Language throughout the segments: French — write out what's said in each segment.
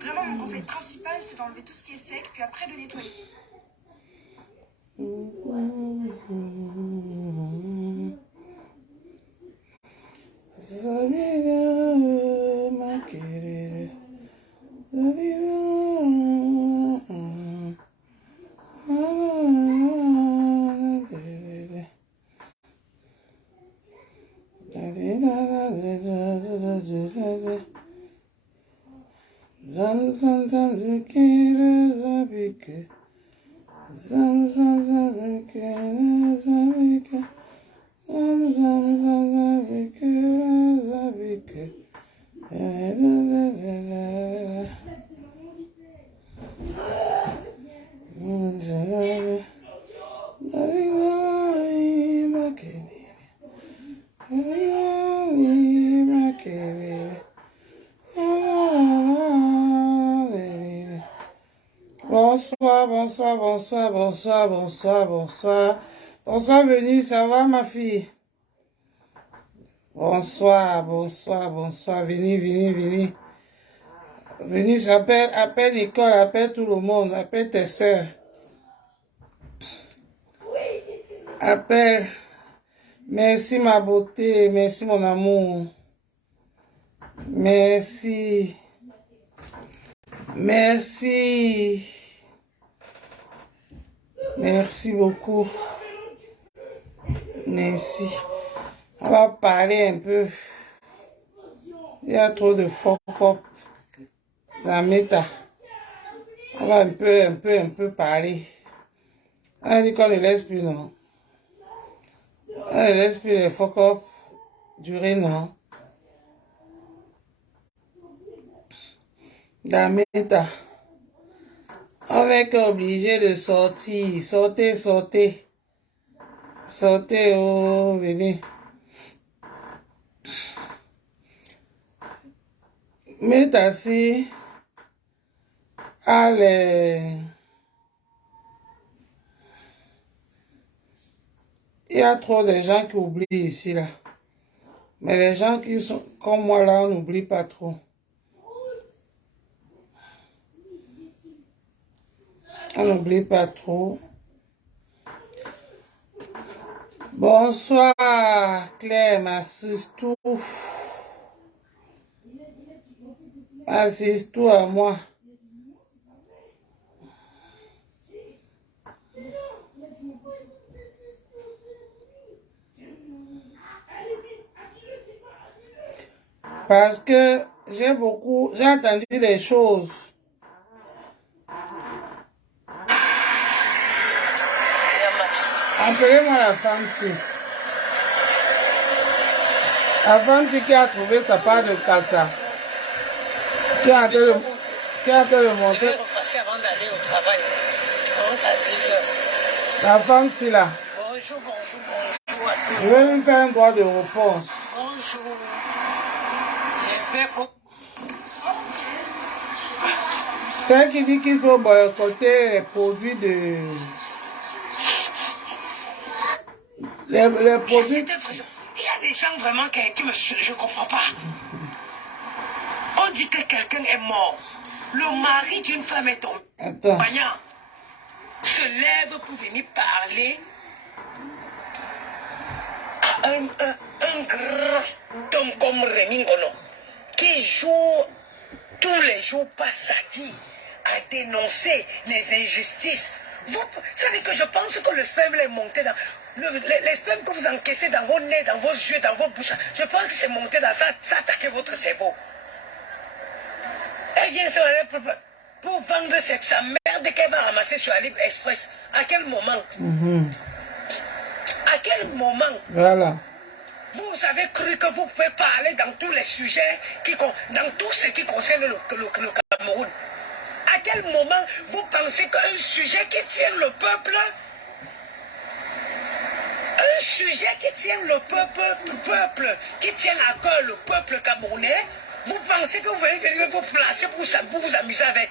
Vraiment, mon conseil principal, c'est d'enlever tout ce qui est sec, puis après de nettoyer. Bonsoir, bonsoir, bonsoir, bonsoir, bonsoir, bonsoir. Bonsoir, venue, ça va ma fille? Bonsoir, bonsoir, bonsoir, venez, venez, venez. Venez, appelle l'école, appelle tout le monde, appelle tes soeurs. Appelle. Merci ma beauté, merci mon amour. Merci. Merci. Merci beaucoup. Merci. On va parler un peu. Il y a trop de fuck up. La méta. On va un peu parler. On a dit qu'on ne laisse plus, non? On ne laisse plus les fuck up durer, non? La méta. On va être obligé de sortir. Sortez, sortez. Sortez, oh, venez. Méta, si, allez. Il y a trop de gens qui oublient ici, là. Mais les gens qui sont comme moi, là, on n'oublie pas trop. On n'oublie pas trop. Bonsoir, Claire, assiste-tout. Assiste-tout à moi. Parce que j'ai entendu des choses. Appelez-moi la femme-ci. La femme-ci qui a trouvé sa part de cassa. Qui a été le monter. Avant d'aller au travail. La femme-ci là. Bonjour, bonjour, bonjour. Je vais lui faire un droit de réponse. Bonjour. J'espère que... C'est elle qui dit qu'il faut boycotter les produits de... Les produits... Il y a des gens vraiment qui je ne comprends pas. On dit que quelqu'un est mort. Le mari d'une femme est tombé. Attends. Se lève pour venir parler à un grand homme comme Rémi Ngono qui joue tous les jours pas sadi à dénoncer les injustices. Vous savez que je pense que le sperme est monté dans... Les spermes que vous encaissez dans vos nez, dans vos yeux, dans vos bouches, je pense que c'est monté dans ça, ça attaquer votre cerveau. Elle vient pour vendre sa merde qu'elle va ramasser sur AliExpress. À quel moment? À quel moment? Voilà. Vous avez cru que vous pouvez parler dans tous les sujets, dans tout ce qui concerne le Cameroun. À quel moment vous pensez qu'un sujet qui tient le peuple, qui tient à cœur le peuple camerounais, vous pensez que vous allez venir vous placer pour vous amuser avec?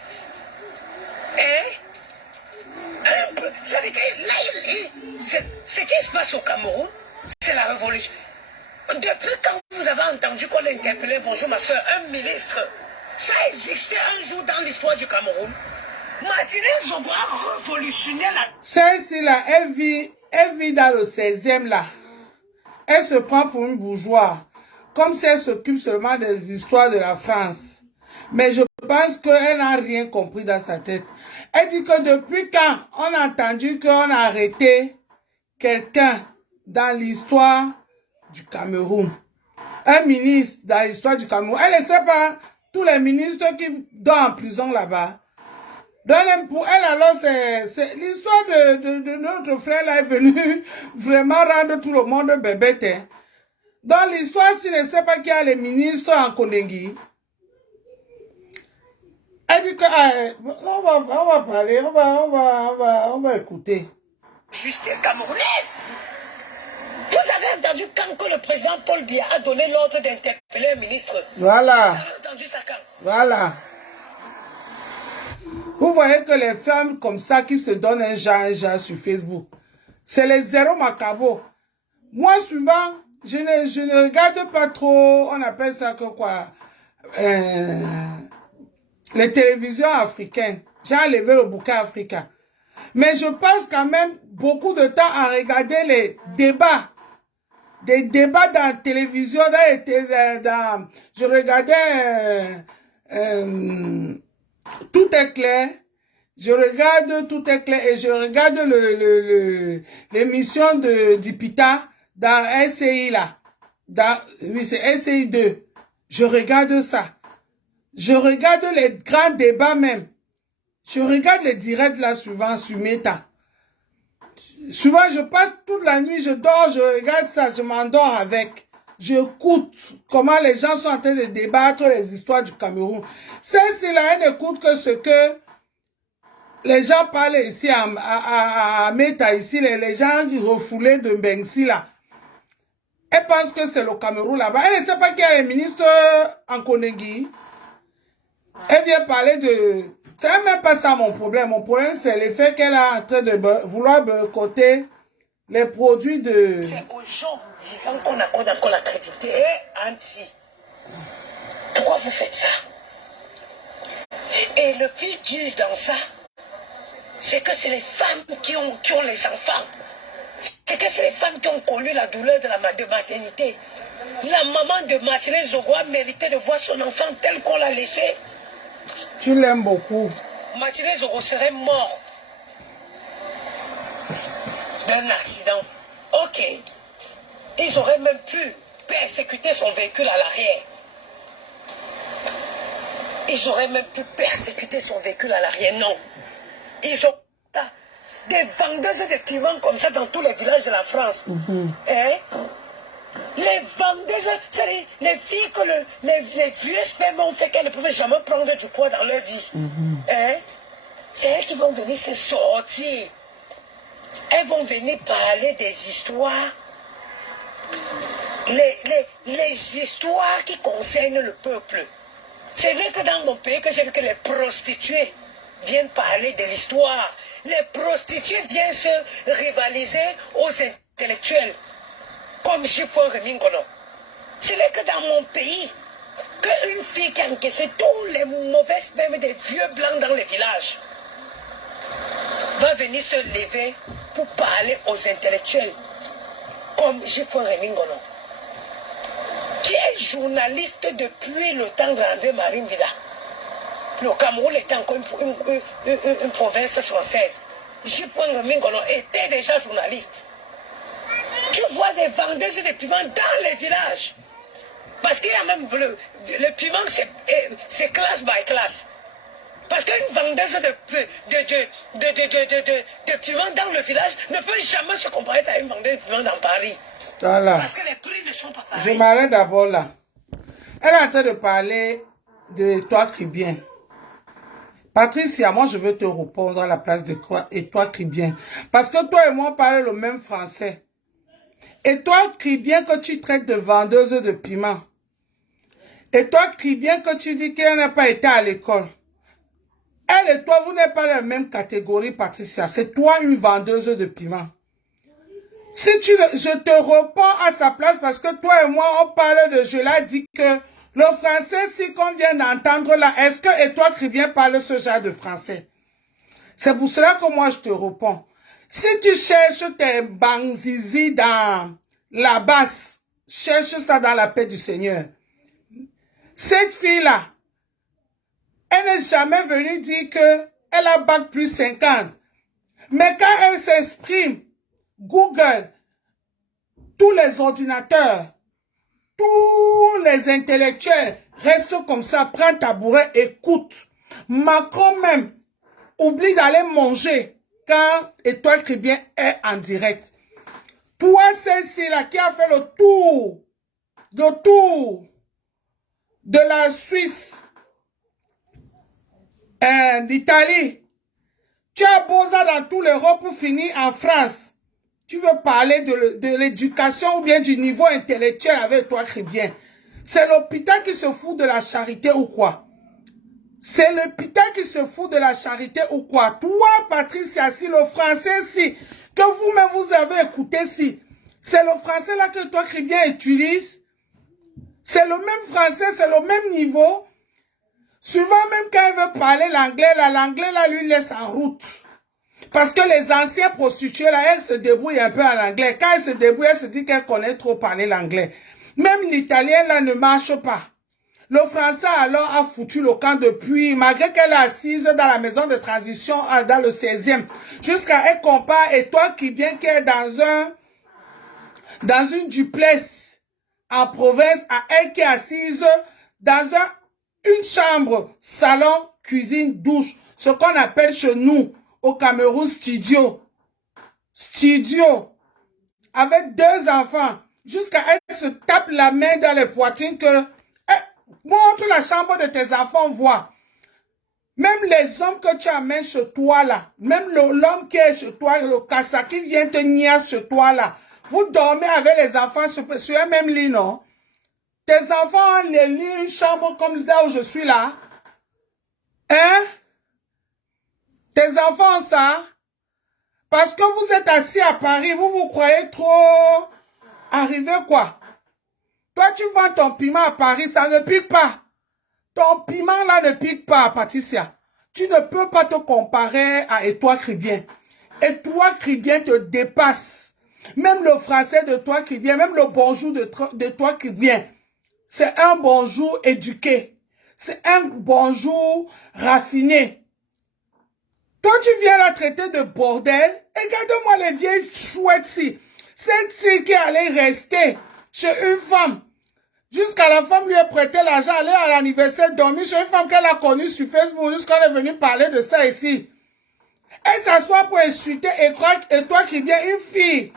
Ce qui se passe au Cameroun, c'est la révolution. Depuis quand vous vous avez entendu qu'on interpellait, bonjour ma soeur, un ministre. Ça existait un jour dans l'histoire du Cameroun. Martinez Zogo a révolutionné la... Celle-ci là, elle vit dans le 16e là. Elle se prend pour une bourgeoise. Comme si elle s'occupe seulement des histoires de la France. Mais je pense qu'elle n'a rien compris dans sa tête. Elle dit que depuis quand on a entendu qu'on a arrêté quelqu'un dans l'histoire du Cameroun. Un ministre dans l'histoire du Cameroun. Elle ne sait pas tous les ministres qui dorment en prison là-bas. Donc pour elle alors, c'est l'histoire de notre frère là est venue vraiment rendre tout le monde bébête. Hein. Dans l'histoire, s'il ne sait pas qu'il y a les ministres en Kondengi, elle dit que on va parler, on va écouter. Justice camerounaise. Vous avez entendu quand que le président Paul Biya a donné l'ordre d'interpeller un ministre? Voilà. Vous avez entendu ça quand? Voilà. Vous voyez que les femmes comme ça qui se donnent un genre sur Facebook, c'est les zéro macabo. Moi, souvent, je ne regarde pas trop, on appelle ça que quoi, les télévisions africaines. J'ai enlevé le bouquin africain. Mais je passe quand même beaucoup de temps à regarder les débats. Des débats dans la télévision, je regardais Tout est clair. Je regarde Tout est clair et je regarde l'émission de Dipita dans SCI là. Oui, c'est SCI 2. Je regarde ça. Je regarde les grands débats même. Je regarde les directs là souvent sur Meta. Souvent, je passe toute la nuit, je dors, je regarde ça, je m'endors avec. J'écoute comment les gens sont en train de débattre les histoires du Cameroun. Celle-ci-là, elle n'écoute que ce que les gens parlent ici à Meta, ici, les gens refoulés de Mbengsi, là. Elle pense que c'est le Cameroun là-bas. Elle ne sait pas qu'il y a les ministres en Kondengi. Elle vient parler de... C'est même pas ça mon problème. Mon problème, c'est le fait qu'elle est en train de vouloir boycotter les produits de... C'est aux gens vivants qu'on accorde encore la crédibilité. Et anti. Pourquoi vous faites ça? Et le plus dur dans ça, c'est que c'est les femmes qui ont les enfants. C'est que c'est les femmes qui ont connu la douleur de maternité. La maman de Martinez Zogo a mérité de voir son enfant tel qu'on l'a laissé. Tu l'aimes beaucoup. Martinez Zogo serait mort d'un accident. Ok. Ils auraient même pu persécuter son véhicule à l'arrière. Ils auraient même pu persécuter son véhicule à l'arrière. Non. Ils ont des vendeuses de piments comme ça dans tous les villages de la France. Hein? Les vendeuses, c'est les filles que les vieux spermes ont fait qu'elles ne pouvaient jamais prendre du poids dans leur vie. Hein? C'est elles qui vont venir se sortir. Elles vont venir parler des histoires. Les histoires qui concernent le peuple. C'est vrai que dans mon pays, que j'ai vu que les prostituées viennent parler de l'histoire. Les prostituées viennent se rivaliser aux intellectuels. Comme J. Remingono. C'est vrai que dans mon pays, qu'une fille qui a encaissé tous les mauvais spermes des vieux blancs dans les villages va venir se lever pour parler aux intellectuels. Comme J. Remingono. Qui est journaliste depuis le temps d'André Marie Mbida. Le Cameroun était encore une province française. J. Remingono était déjà journaliste. Tu vois des vendeuses de piments dans les villages. Parce qu'il y a même le piment, c'est classe by classe. Parce qu'une vendeuse de piment dans le village ne peut jamais se comparer à une vendeuse de piment dans Paris. Voilà. Parce que les prix ne sont pas pareils. Je m'arrête d'abord là. Elle est en train de parler de toi Cribien. Patricia, moi je veux te répondre à la place de toi et toi Cribien. Parce que toi et moi on parle le même français. Et toi Cribien que tu traites de vendeuse de piment. Et toi Cribien que tu dis qu'elle n'a pas été à l'école. Elle et toi, vous n'êtes pas la même catégorie, Patricia. C'est toi une vendeuse de piment. Si je te reprends à sa place parce que toi et moi, on parle de, je l'ai dit que le français, si qu'on vient d'entendre là, est-ce que et toi, Cribien, parle ce genre de français? C'est pour cela que moi, je te réponds. Si tu cherches tes bangzizi dans la basse, cherche ça dans la paix du Seigneur. Cette fille-là, elle n'est jamais venue dire que elle a bac plus 50. Mais quand elle s'exprime, Google, tous les ordinateurs, tous les intellectuels restent comme ça, prends tabouret, écoute. Macron même oublie d'aller manger quand Étoile Cribien est en direct. Toi, celle-ci là qui a fait le tour de la Suisse, d'Italie, tu as beau ça dans tout l'Europe pour finir en France. Tu veux parler de l'éducation ou bien du niveau intellectuel avec toi, Cribien. C'est l'hôpital qui se fout de la charité ou quoi? C'est l'hôpital qui se fout de la charité ou quoi? Toi, Patricia, si le français, si, que vous-même vous avez écouté, si, c'est le français là que toi, Cribien, utilise. C'est le même français, c'est le même niveau. Souvent, même quand elle veut parler l'anglais là, lui laisse en route. Parce que les anciens prostituées, là, elles se débrouillent un peu en anglais. Quand elles se débrouillent, elles se disent qu'elles connaissent trop parler l'anglais. Même l'italien, là, ne marche pas. Le français, alors, a foutu le camp depuis, malgré qu'elle est assise dans la maison de transition, dans le 16e. Jusqu'à elle compare, et toi qui viens qu'elle est dans une duplex en province, à elle qui est assise dans une chambre, salon, cuisine, douche, ce qu'on appelle chez nous, au Cameroun, studio, avec 2 enfants, jusqu'à elle se tape la main dans les poitrines que, montre la chambre de tes enfants, vois. Même les hommes que tu amènes chez toi là, même l'homme qui est chez toi, le cassa qui vient te nier chez toi là, vous dormez avec les enfants sur un même lit, non? Tes enfants ont les lits, une chambre comme là où je suis là. Hein? Tes enfants ont ça? Parce que vous êtes assis à Paris, vous vous croyez trop arrivé quoi? Toi, tu vends ton piment à Paris, ça ne pique pas. Ton piment là ne pique pas, Patricia. Tu ne peux pas te comparer à Étoile Cribien. Étoile Cribien te dépasse. Même le français de toi Cribien, même le bonjour de toi Cribien, c'est un bonjour éduqué. C'est un bonjour raffiné. Toi, tu viens la traiter de bordel. Regarde-moi les vieilles chouettes-ci. Celle-ci qui allait rester chez une femme. Jusqu'à la femme lui a prêté l'argent, aller à l'anniversaire, dormir chez une femme qu'elle a connue sur Facebook, jusqu'à elle est venue parler de ça ici. Elle s'assoit pour insulter et toi qui viens, une fille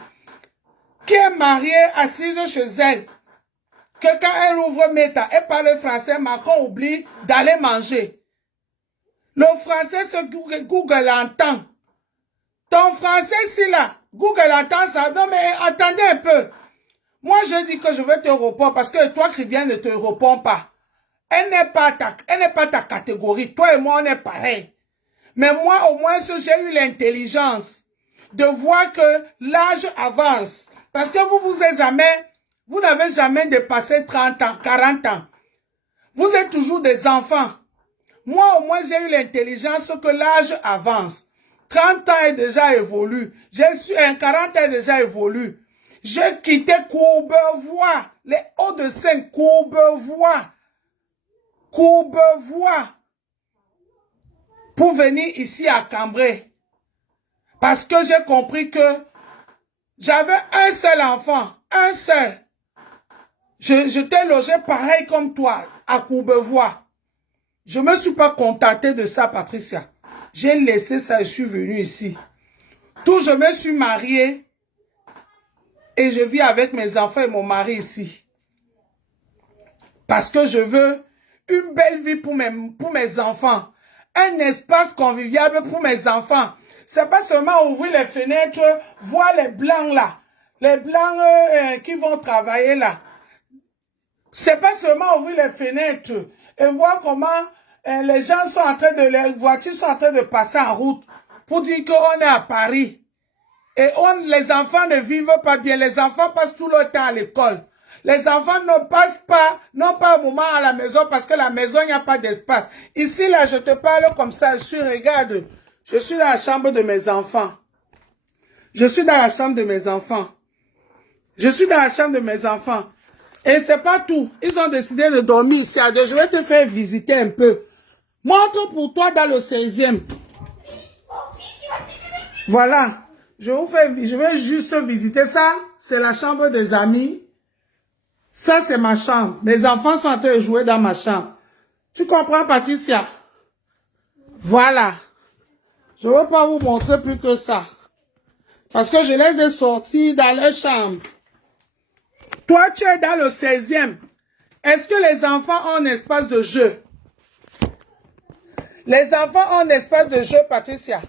qui est mariée, assise chez elle, que quand elle ouvre Meta, elle parle français, Macron oublie d'aller manger. Le français, ce que Google entend. Ton français, c'est là. Google entend ça. Non, mais attendez un peu. Moi, je dis que je vais te répondre parce que toi, Cribien, ne te répond pas. Elle n'est pas ta catégorie. Toi et moi, on est pareil. Mais moi, au moins, j'ai eu l'intelligence de voir que l'âge avance. Parce que vous n'avez jamais dépassé 30 ans, 40 ans. Vous êtes toujours des enfants. Moi, au moins, j'ai eu l'intelligence que l'âge avance. 30 ans est déjà évolué. 40 ans est déjà évolué. J'ai quitté Courbevoie, les Hauts-de-Seine, Courbevoie, pour venir ici à Cambrai. Parce que j'ai compris que j'avais un seul enfant, un seul. Je t'ai logé pareil comme toi, à Courbevoie. Je ne me suis pas contenté de ça, Patricia. J'ai laissé ça et je suis venu ici. Je me suis mariée et je vis avec mes enfants et mon mari ici. Parce que je veux une belle vie pour mes enfants. Un espace convivial pour mes enfants. C'est pas seulement ouvrir les fenêtres, voir les blancs là. Les blancs qui vont travailler là. C'est pas seulement ouvrir les fenêtres et voir comment les gens les voitures sont en train de passer en route pour dire qu'on est à Paris. Et les enfants ne vivent pas bien. Les enfants passent tout le temps à l'école. Les enfants ne passent pas, n'ont pas un moment à la maison parce que la maison, il n'y a pas d'espace. Ici, là, je te parle comme ça. Regarde, je suis dans la chambre de mes enfants. Je suis dans la chambre de mes enfants. Je suis dans la chambre de mes enfants. Et c'est pas tout. Ils ont décidé de dormir ici à deux. Je vais te faire visiter un peu. Montre pour toi dans le 16e. Voilà. Je vais juste visiter ça. C'est la chambre des amis. Ça, c'est ma chambre. Mes enfants sont en train de jouer dans ma chambre. Tu comprends, Patricia? Voilà. Je ne veux pas vous montrer plus que ça. Parce que je les ai sortis dans leur chambre. Toi, tu es dans le 16e. Est-ce que les enfants ont un espace de jeu? Les enfants ont un espace de jeu, Patricia.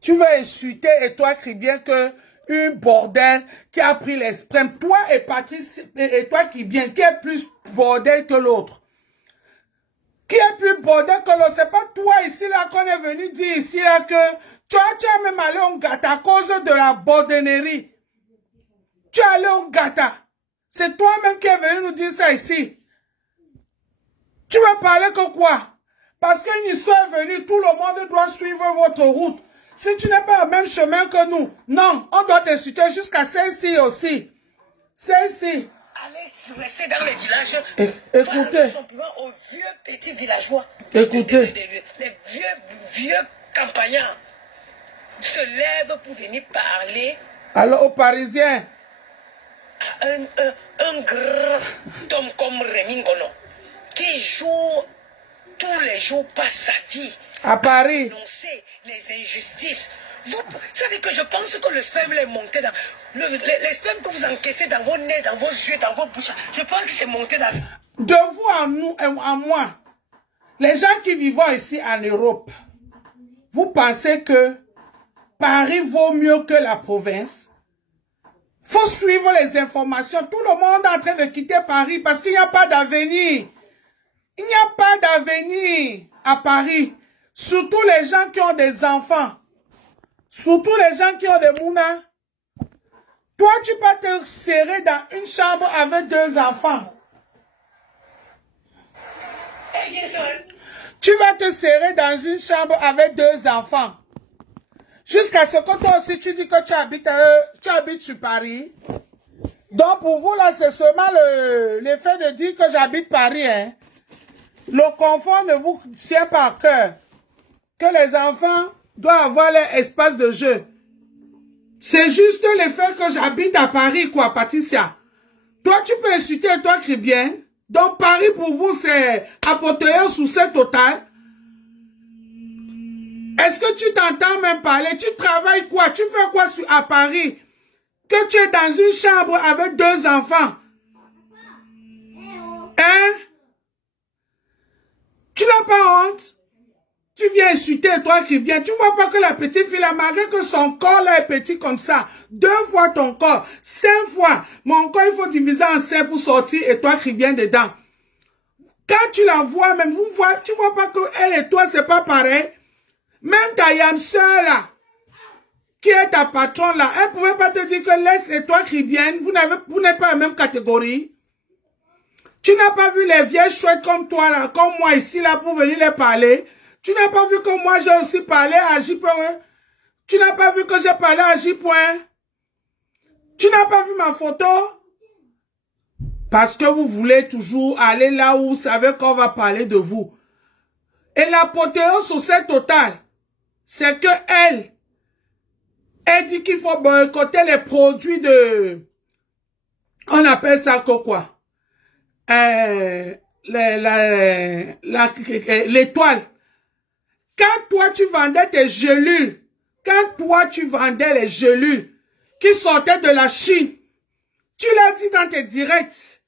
Tu veux insulter et toi crie bien que une bordel qui a pris l'esprit. Toi et Patricia, et toi qui est plus bordel que l'autre. Qui est plus bordel que l'autre? C'est pas toi ici là qu'on est venu dire ici là que tu as même allé au gâteau à cause de la bordennerie. Tu es allé au gâteau. C'est toi-même qui est venu nous dire ça ici. Tu veux parler que quoi? Parce qu'une histoire est venue, tout le monde doit suivre votre route. Si tu n'es pas au même chemin que nous, non, on doit t'insulter jusqu'à celle-ci aussi. Celle-ci. Allez rester dans les villages. Écoutez. Tout simplement aux vieux petits villageois. Écoutez. Les vieux campagnards se lèvent pour venir parler. Alors aux Parisiens. À un grand homme comme Rémi Ngono qui joue tous les jours par sa vie à Paris. Dénoncer les injustices. Vous savez que je pense que le sperme est monté dans... Les spermes que vous encaissez dans vos nez, dans vos yeux, dans vos bouches, je pense que c'est monté dans... De vous à nous et à moi, les gens qui vivent ici en Europe, vous pensez que Paris vaut mieux que la province? Faut suivre les informations. Tout le monde est en train de quitter Paris parce qu'il n'y a pas d'avenir. Il n'y a pas d'avenir à Paris. Surtout les gens qui ont des enfants. Surtout les gens qui ont des mounas. Toi, tu peux te serrer dans une chambre avec 2 enfants. Tu vas te serrer dans une chambre avec 2 enfants. Jusqu'à ce que toi aussi tu dis que tu habites sur Paris. Donc pour vous là, c'est seulement l'effet de dire que j'habite Paris. Hein. Le confort ne vous tient pas à cœur. Que les enfants doivent avoir leur espace de jeu. C'est juste l'effet que j'habite à Paris, quoi, Patricia. Toi, tu peux insulter, toi, crie bien. Donc, Paris, pour vous, c'est apothéose sous ce total. Est-ce que tu t'entends même parler? Tu travailles quoi? Tu fais quoi à Paris? Que tu es dans une chambre avec 2 enfants. Hein? Tu n'as pas honte? Tu viens insulter, toi qui viens. Tu vois pas que la petite fille, malgré que son corps là est petit comme ça, 2 fois ton corps, 5 fois. Mon corps, il faut diviser en 5 pour sortir et toi qui viens dedans. Quand tu la vois, même, tu vois pas que elle et toi, c'est pas pareil. Même ta yam sœur là, qui est ta patronne là, elle pouvait pas te dire que laisse et toi qui viens, vous n'êtes pas la même catégorie. Tu n'as pas vu les vieilles chouettes comme toi là, comme moi ici là, pour venir les parler. Tu n'as pas vu que moi j'ai aussi parlé à J. Tu n'as pas vu que j'ai parlé à J. Tu n'as pas vu ma photo? Parce que vous voulez toujours aller là où vous savez qu'on va parler de vous. Et l'apothéose sur cette totale, c'est que elle dit qu'il faut boycotter les produits de... On appelle ça quoi? L'étoile. Quand toi tu vendais tes gélules, quand toi tu vendais les gélules qui sortaient de la Chine, tu l'as dit dans tes directs.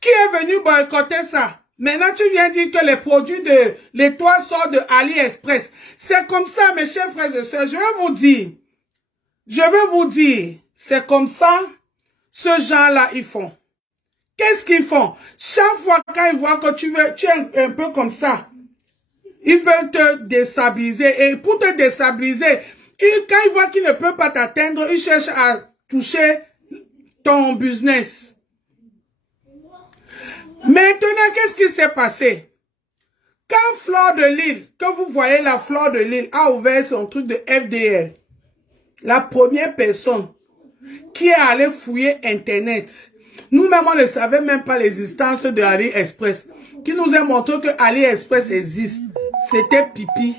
Qui est venu boycotter ça? Maintenant tu viens dire que les produits de l'étoile sortent de AliExpress. C'est comme ça mes chers frères et sœurs, je vais vous dire, c'est comme ça, ce gens-là ils font. Qu'est-ce qu'ils font? Chaque fois quand ils voient que tu es un peu comme ça, ils veulent te déstabiliser. Et pour te déstabiliser, quand ils voient qu'ils ne peuvent pas pas t'atteindre, ils cherchent à toucher ton business. Maintenant, qu'est-ce qui s'est passé? Quand Fleur de Lille, que vous voyez la Fleur de Lille a ouvert son truc de FDL, la première personne qui est allée fouiller Internet, nous-mêmes on ne savait même pas l'existence de AliExpress, qui nous a montré que AliExpress existe, c'était Pipi.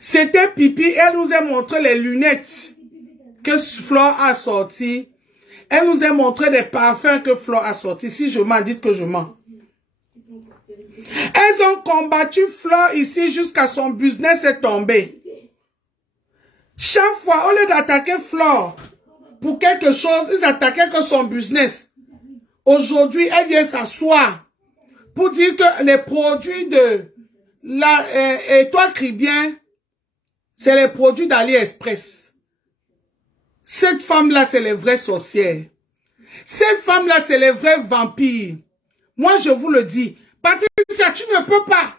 C'était Pipi, elle nous a montré les lunettes que Fleur a sorties. Elle nous a montré des parfums que Fleur a sortis. Si je mens, dites que je mens. Elles ont combattu Fleur ici jusqu'à son business est tombé. Chaque fois, au lieu d'attaquer Fleur pour quelque chose, ils attaquaient que son business. Aujourd'hui, elle vient s'asseoir pour dire que les produits de la Étoile Caribien, c'est les produits d'AliExpress. Cette femme-là, c'est les vraies sorcières. Cette femme-là, c'est les vrais vampires. Moi, je vous le dis. Patricia, tu ne peux pas.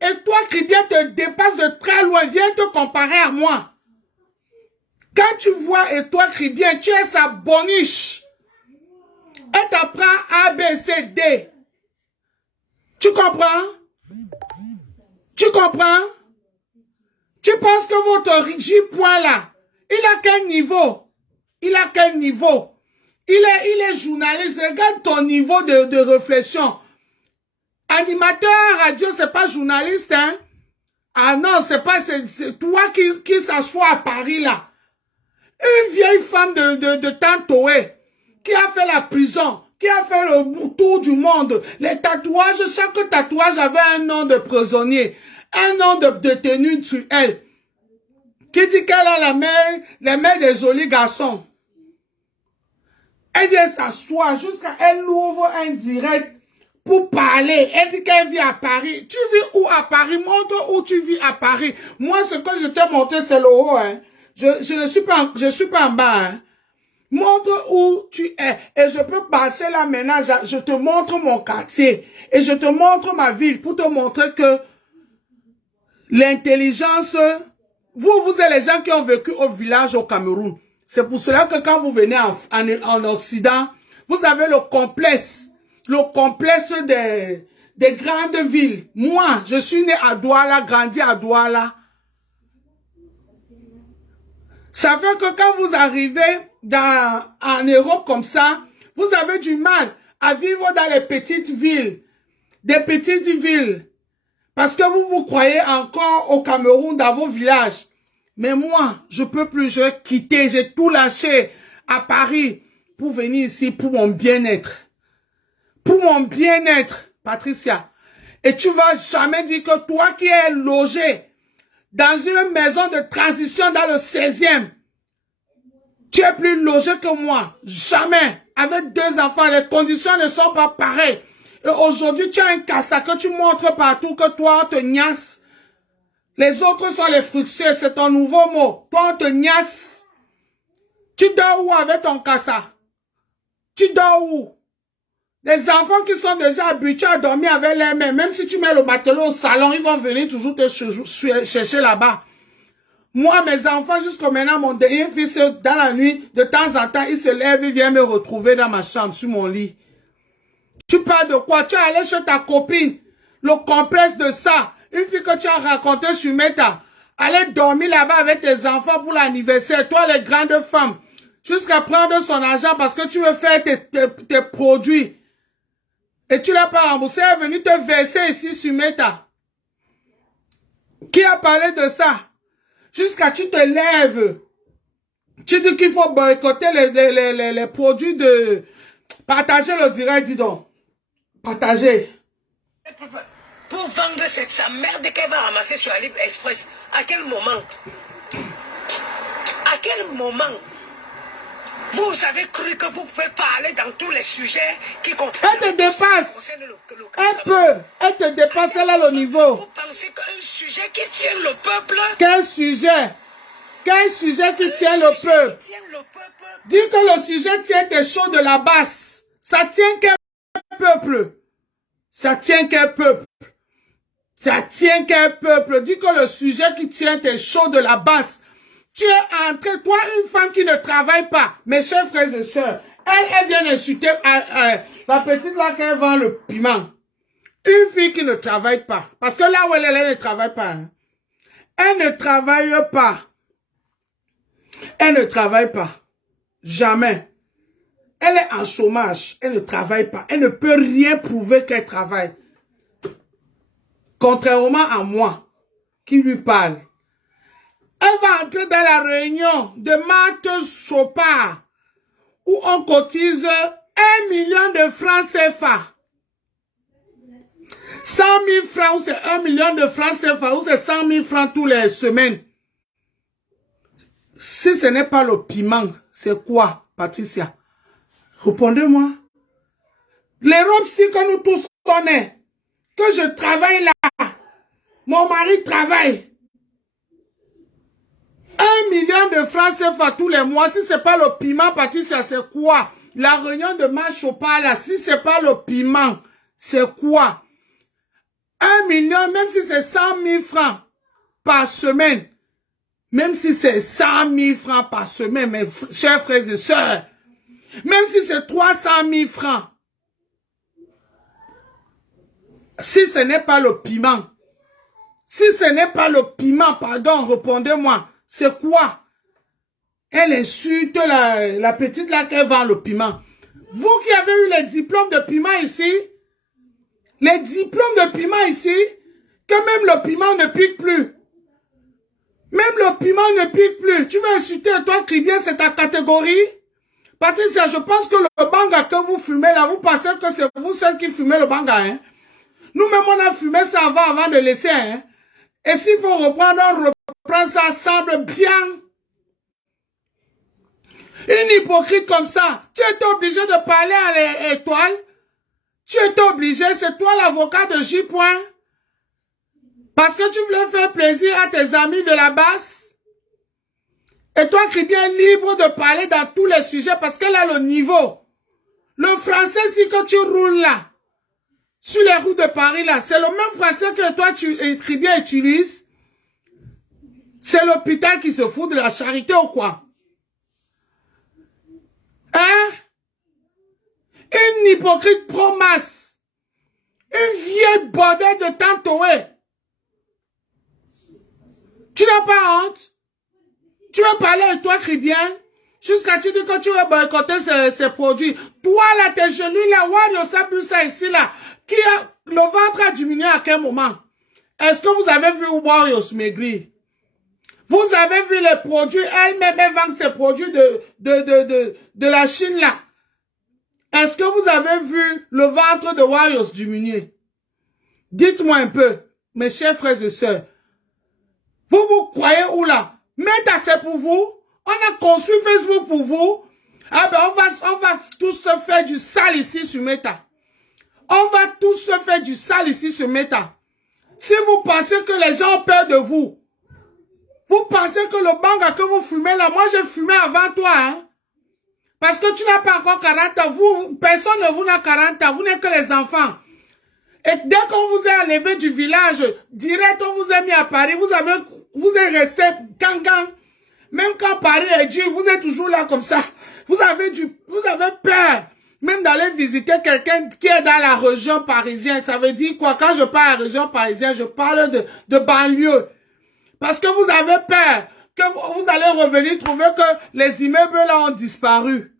Étoile Caribien te dépasse de très loin. Viens te comparer à moi. Quand tu vois Étoile Caribien, tu es sa boniche. Elle t'apprend A, B, C, D. Tu comprends? Tu comprends? Tu penses que votre rigide point là, il a quel niveau? Il a quel niveau? Il est journaliste. Regarde ton niveau de réflexion. Animateur radio, c'est pas journaliste, hein? Ah non, c'est pas, c'est toi qui s'assoit à Paris, là. Une vieille femme de Tantoé, qui a fait la prison, qui a fait le tour du monde. Les tatouages, chaque tatouage avait un nom de prisonnier, un nom de détenu sur elle. Qui dit qu'elle a la main des jolis garçons. Elle vient s'asseoir jusqu'à elle ouvre un direct pour parler. Elle dit qu'elle vit à Paris. Tu vis où à Paris? Montre où tu vis à Paris. Moi, ce que je t'ai montré, c'est le haut. Hein. Je ne suis pas en bas. Hein. Montre où tu es. Et je peux passer là maintenant. Je te montre mon quartier. Et je te montre ma ville pour te montrer que l'intelligence... Vous êtes les gens qui ont vécu au village au Cameroun. C'est pour cela que quand vous venez en Occident, vous avez le complexe des grandes villes. Moi, je suis né à Douala, grandi à Douala. Ça fait que quand vous arrivez en Europe comme ça, vous avez du mal à vivre dans les petites villes. Des petites villes. Parce que vous croyez encore au Cameroun dans vos villages. Mais moi, je peux plus, je vais quitter, j'ai tout lâché à Paris pour venir ici pour mon bien-être. Pour mon bien-être, Patricia. Et tu vas jamais dire que toi qui es logé dans une maison de transition dans le 16e, tu es plus logé que moi. Jamais. Avec 2 enfants, les conditions ne sont pas pareilles. Et aujourd'hui, tu as un cassa que tu montres partout que toi, on te niasse. Les autres sont les fructueux, c'est ton nouveau mot. Toi, on te niasse. Tu dors où avec ton cassa? Tu dors où? Les enfants qui sont déjà habitués à dormir avec les mains, même si tu mets le matelot au salon, ils vont venir toujours te chercher là-bas. Moi, mes enfants, jusqu'à maintenant, mon dernier fils, dans la nuit, de temps en temps, il se lève, il vient me retrouver dans ma chambre, sur mon lit. Tu parles de quoi? Tu es allé chez ta copine. Le complexe de ça. Une fille que tu as raconté sur Meta. Aller dormir là-bas avec tes enfants pour l'anniversaire. Toi, les grandes femmes. Jusqu'à prendre son argent parce que tu veux faire tes produits. Et tu l'as pas remboursé. Elle est venue te verser ici sur Meta. Qui a parlé de ça? Jusqu'à tu te lèves. Tu dis qu'il faut boycotter les produits de... Partager le direct, dis donc. Partager. Pour vendre sa merde qu'elle va ramasser sur AliExpress. À quel moment? À quel moment vous avez cru que vous pouvez parler dans tous les sujets qui concernent... Elle te dépasse. Elle te dépasse, elle a le niveau. Vous pensez qu'un sujet qui tient le peuple... Quel sujet? Quel sujet qui tient le peuple? Dis que le sujet tient tes choses de la basse. Ça tient quel peuple? Ça tient quel peuple? Ça tient quel peuple? Dis que le sujet qui tient tes choses de la basse. Tu es entré, toi, une femme qui ne travaille pas, mes chers frères et sœurs, elle vient d'insulter la petite là qui vend le piment. Une fille qui ne travaille pas. Parce que là où elle ne travaille pas. Hein. Elle ne travaille pas. Elle ne travaille pas. Jamais. Elle est en chômage. Elle ne travaille pas. Elle ne peut rien prouver qu'elle travaille. Contrairement à moi, qui lui parle. Elle va entrer dans la réunion de Marthe Chopard, où on cotise 1 million de francs CFA. 100 000 francs, ou c'est 1 million de francs CFA, ou c'est 100 000 francs tous les semaines. Si ce n'est pas le piment, c'est quoi, Patricia? Répondez-moi. L'Europe, si que nous tous connaissons, que je travaille là, mon mari travaille. 1 million de francs CFA tous les mois, si c'est pas le piment, Patricia, c'est quoi? La réunion de Chopard là, si c'est pas le piment, c'est quoi? 1 million, même si c'est 100 000 francs par semaine, même si c'est 100 000 francs par semaine, mes chers frères et sœurs, même si c'est 300 000 francs, si ce n'est pas le piment, si ce n'est pas le piment, pardon, répondez-moi, c'est quoi? Elle insulte la petite là qui vend le piment. Vous qui avez eu les diplômes de piment ici, les diplômes de piment ici, que même le piment ne pique plus. Même le piment ne pique plus. Tu veux insulter toi, Cribien, c'est ta catégorie? Patricia, je pense que le banga que vous fumez là, vous pensez que c'est vous seul qui fumez le banga, hein? Nous-mêmes, on a fumé ça avant de laisser, hein? Et s'il faut reprendre, on reprend ça ensemble bien. Une hypocrite comme ça, tu es obligé de parler à l'étoile. Tu es obligé, c'est toi l'avocat de J. Point. Parce que tu voulais faire plaisir à tes amis de la basse. Et toi qui es bien libre de parler dans tous les sujets parce qu'elle a le niveau. Le français, si que tu roules là, sur les routes de Paris là, c'est le même français que toi tu bien utilises. C'est l'hôpital qui se fout de la charité ou quoi? Hein? Une hypocrite pro-masse. Une vieille bordelle de Tantoé. Tu n'as pas honte? Tu veux parler avec toi, Cribien? Jusqu'à tu dis que tu veux boycotter ces produits. Toi, là, tes genoux, là, Wario Sabusa ici, là, qui a, le ventre a diminué à quel moment? Est-ce que vous avez vu Warriors maigrir? Vous avez vu les produits, elle-même, elle vend ces produits de la Chine, là. Est-ce que vous avez vu le ventre de Warriors diminuer? Dites-moi un peu, mes chers frères et sœurs. Vous croyez où là? Meta, c'est pour vous. On a construit Facebook pour vous. Ah ben, on va tous se faire du sale ici sur Meta. On va tous se faire du sale ici sur Meta. Si vous pensez que les gens ont peur de vous, vous pensez que le banga que vous fumez là, moi j'ai fumé avant toi, hein? Parce que tu n'as pas encore 40 ans. Personne de vous n'a 40 ans. Vous n'êtes que les enfants. Et dès qu'on vous a enlevé du village, direct, on vous a mis à Paris, vous êtes resté gangan. Même quand Paris est dur, vous êtes toujours là comme ça. Vous avez peur. Même d'aller visiter quelqu'un qui est dans la région parisienne. Ça veut dire quoi? Quand je parle à la région parisienne, je parle de banlieue. Parce que vous avez peur que vous allez revenir trouver que les immeubles là ont disparu.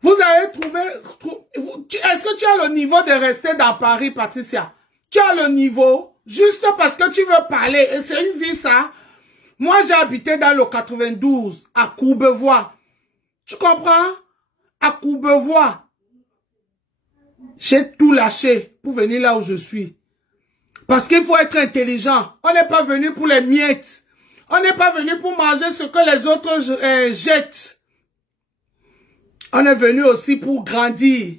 Vous allez trouver... Est-ce que tu as le niveau de rester dans Paris, Patricia? Tu as le niveau, juste parce que tu veux parler. Et c'est une vie, ça. Moi, j'ai habité dans le 92, à Courbevoie. Tu comprends? À Courbevoie. J'ai tout lâché pour venir là où je suis. Parce qu'il faut être intelligent. On n'est pas venu pour les miettes. On n'est pas venu pour manger ce que les autres jettent. On est venu aussi pour grandir.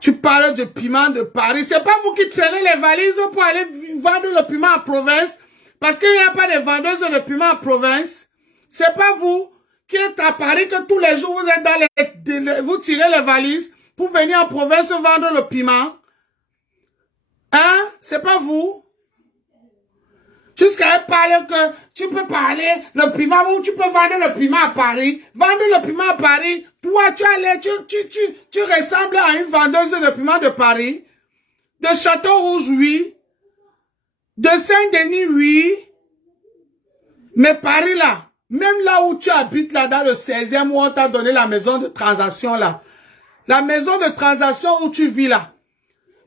Tu parles de piment de Paris. C'est pas vous qui traînez les valises pour aller vendre le piment en province. Parce qu'il n'y a pas de vendeuses de piment en province. C'est pas vous qui êtes à Paris que tous les jours vous êtes dans vous tirez les valises pour venir en province vendre le piment. Hein? C'est pas vous. Jusqu'à parler que tu peux parler le piment ou tu peux vendre le piment à Paris. Vendre le piment à Paris. Toi, tu ressembles à une vendeuse de piment de Paris. De Château-Rouge, oui. De Saint-Denis, oui. Mais Paris, là, même là où tu habites, là, dans le 16e, où on t'a donné la maison de transaction, là. La maison de transaction où tu vis, là.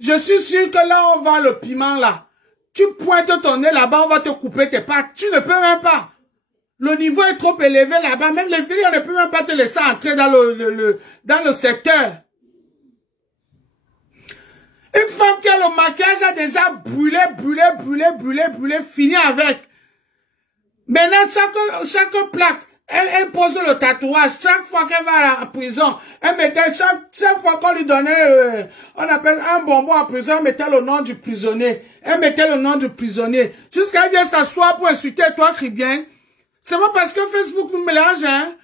Je suis sûr que là, on vend le piment, là. Tu pointes ton nez là-bas, on va te couper tes pattes. Tu ne peux même pas. Le niveau est trop élevé là-bas. Même les filles, on ne peut même pas te laisser entrer dans le secteur. Une femme qui a le maquillage a déjà brûlé, fini avec. Maintenant, chaque plaque, elle pose le tatouage. Chaque fois qu'elle va à la prison, elle mettait, chaque fois qu'on lui donnait, on appelle un bonbon à prison, elle mettait le nom du prisonnier. Elle mettait le nom du prisonnier. Jusqu'à elle vient s'asseoir pour insulter toi, crie bien. C'est pas parce que Facebook nous mélange, hein.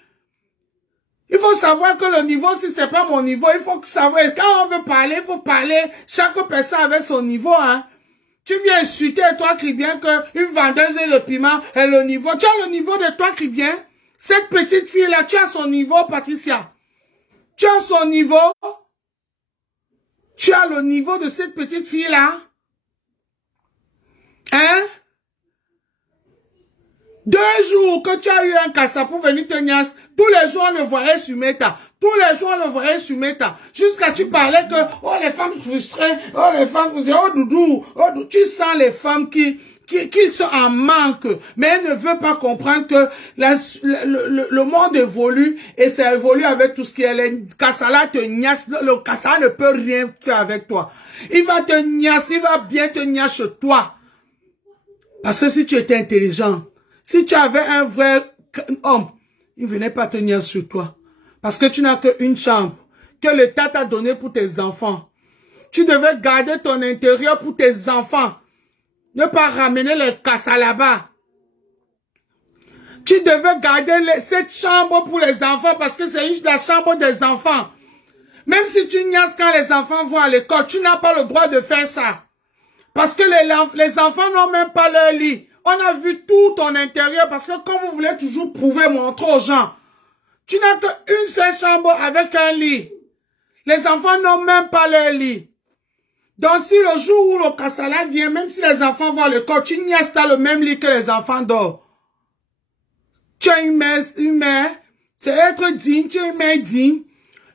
Il faut savoir que le niveau, si c'est pas mon niveau, il faut savoir, quand on veut parler, il faut parler, chaque personne avec son niveau, hein. Tu viens insulter toi, crie bien, qu'une vendeuse et le piment est le niveau. Tu as le niveau de toi, crie bien. Cette petite fille-là, tu as son niveau, Patricia. Tu as son niveau. Tu as le niveau de cette petite fille-là. Hein? 2 jours que tu as eu un cassa pour venir te niasse, tous les jours on le voyait sur Meta. Tous les jours on le voyait sur Meta. Jusqu'à tu parlais que, oh les femmes frustrées, oh les femmes frustrées, oh doudou, tu sens les femmes qui sont en manque, mais elles ne veulent pas comprendre que le monde évolue et ça évolue avec tout ce qui est le Kassala te niasse, le Kassala ne peut rien faire avec toi. Il va te niasse, il va bien te niasse chez toi. Parce que si tu étais intelligent, si tu avais un vrai homme, il ne venait pas te niasse sur toi. Parce que tu n'as qu'une chambre que l'État t'a donnée pour tes enfants. Tu devais garder ton intérieur pour tes enfants. Ne pas ramener les casses là-bas. Tu devais garder cette chambre pour les enfants parce que c'est juste la chambre des enfants. Même si tu niaises quand les enfants vont à l'école, tu n'as pas le droit de faire ça. Parce que les enfants n'ont même pas leur lit. On a vu tout ton intérieur parce que comme vous voulez toujours prouver, montrer aux gens, tu n'as qu'une seule chambre avec un lit. Les enfants n'ont même pas leur lit. Donc si le jour où le Kassala vient, même si les enfants vont à l'école, tu niaises dans le même lit que les enfants dorment. Tu as une mère, c'est être digne, tu es une mère digne,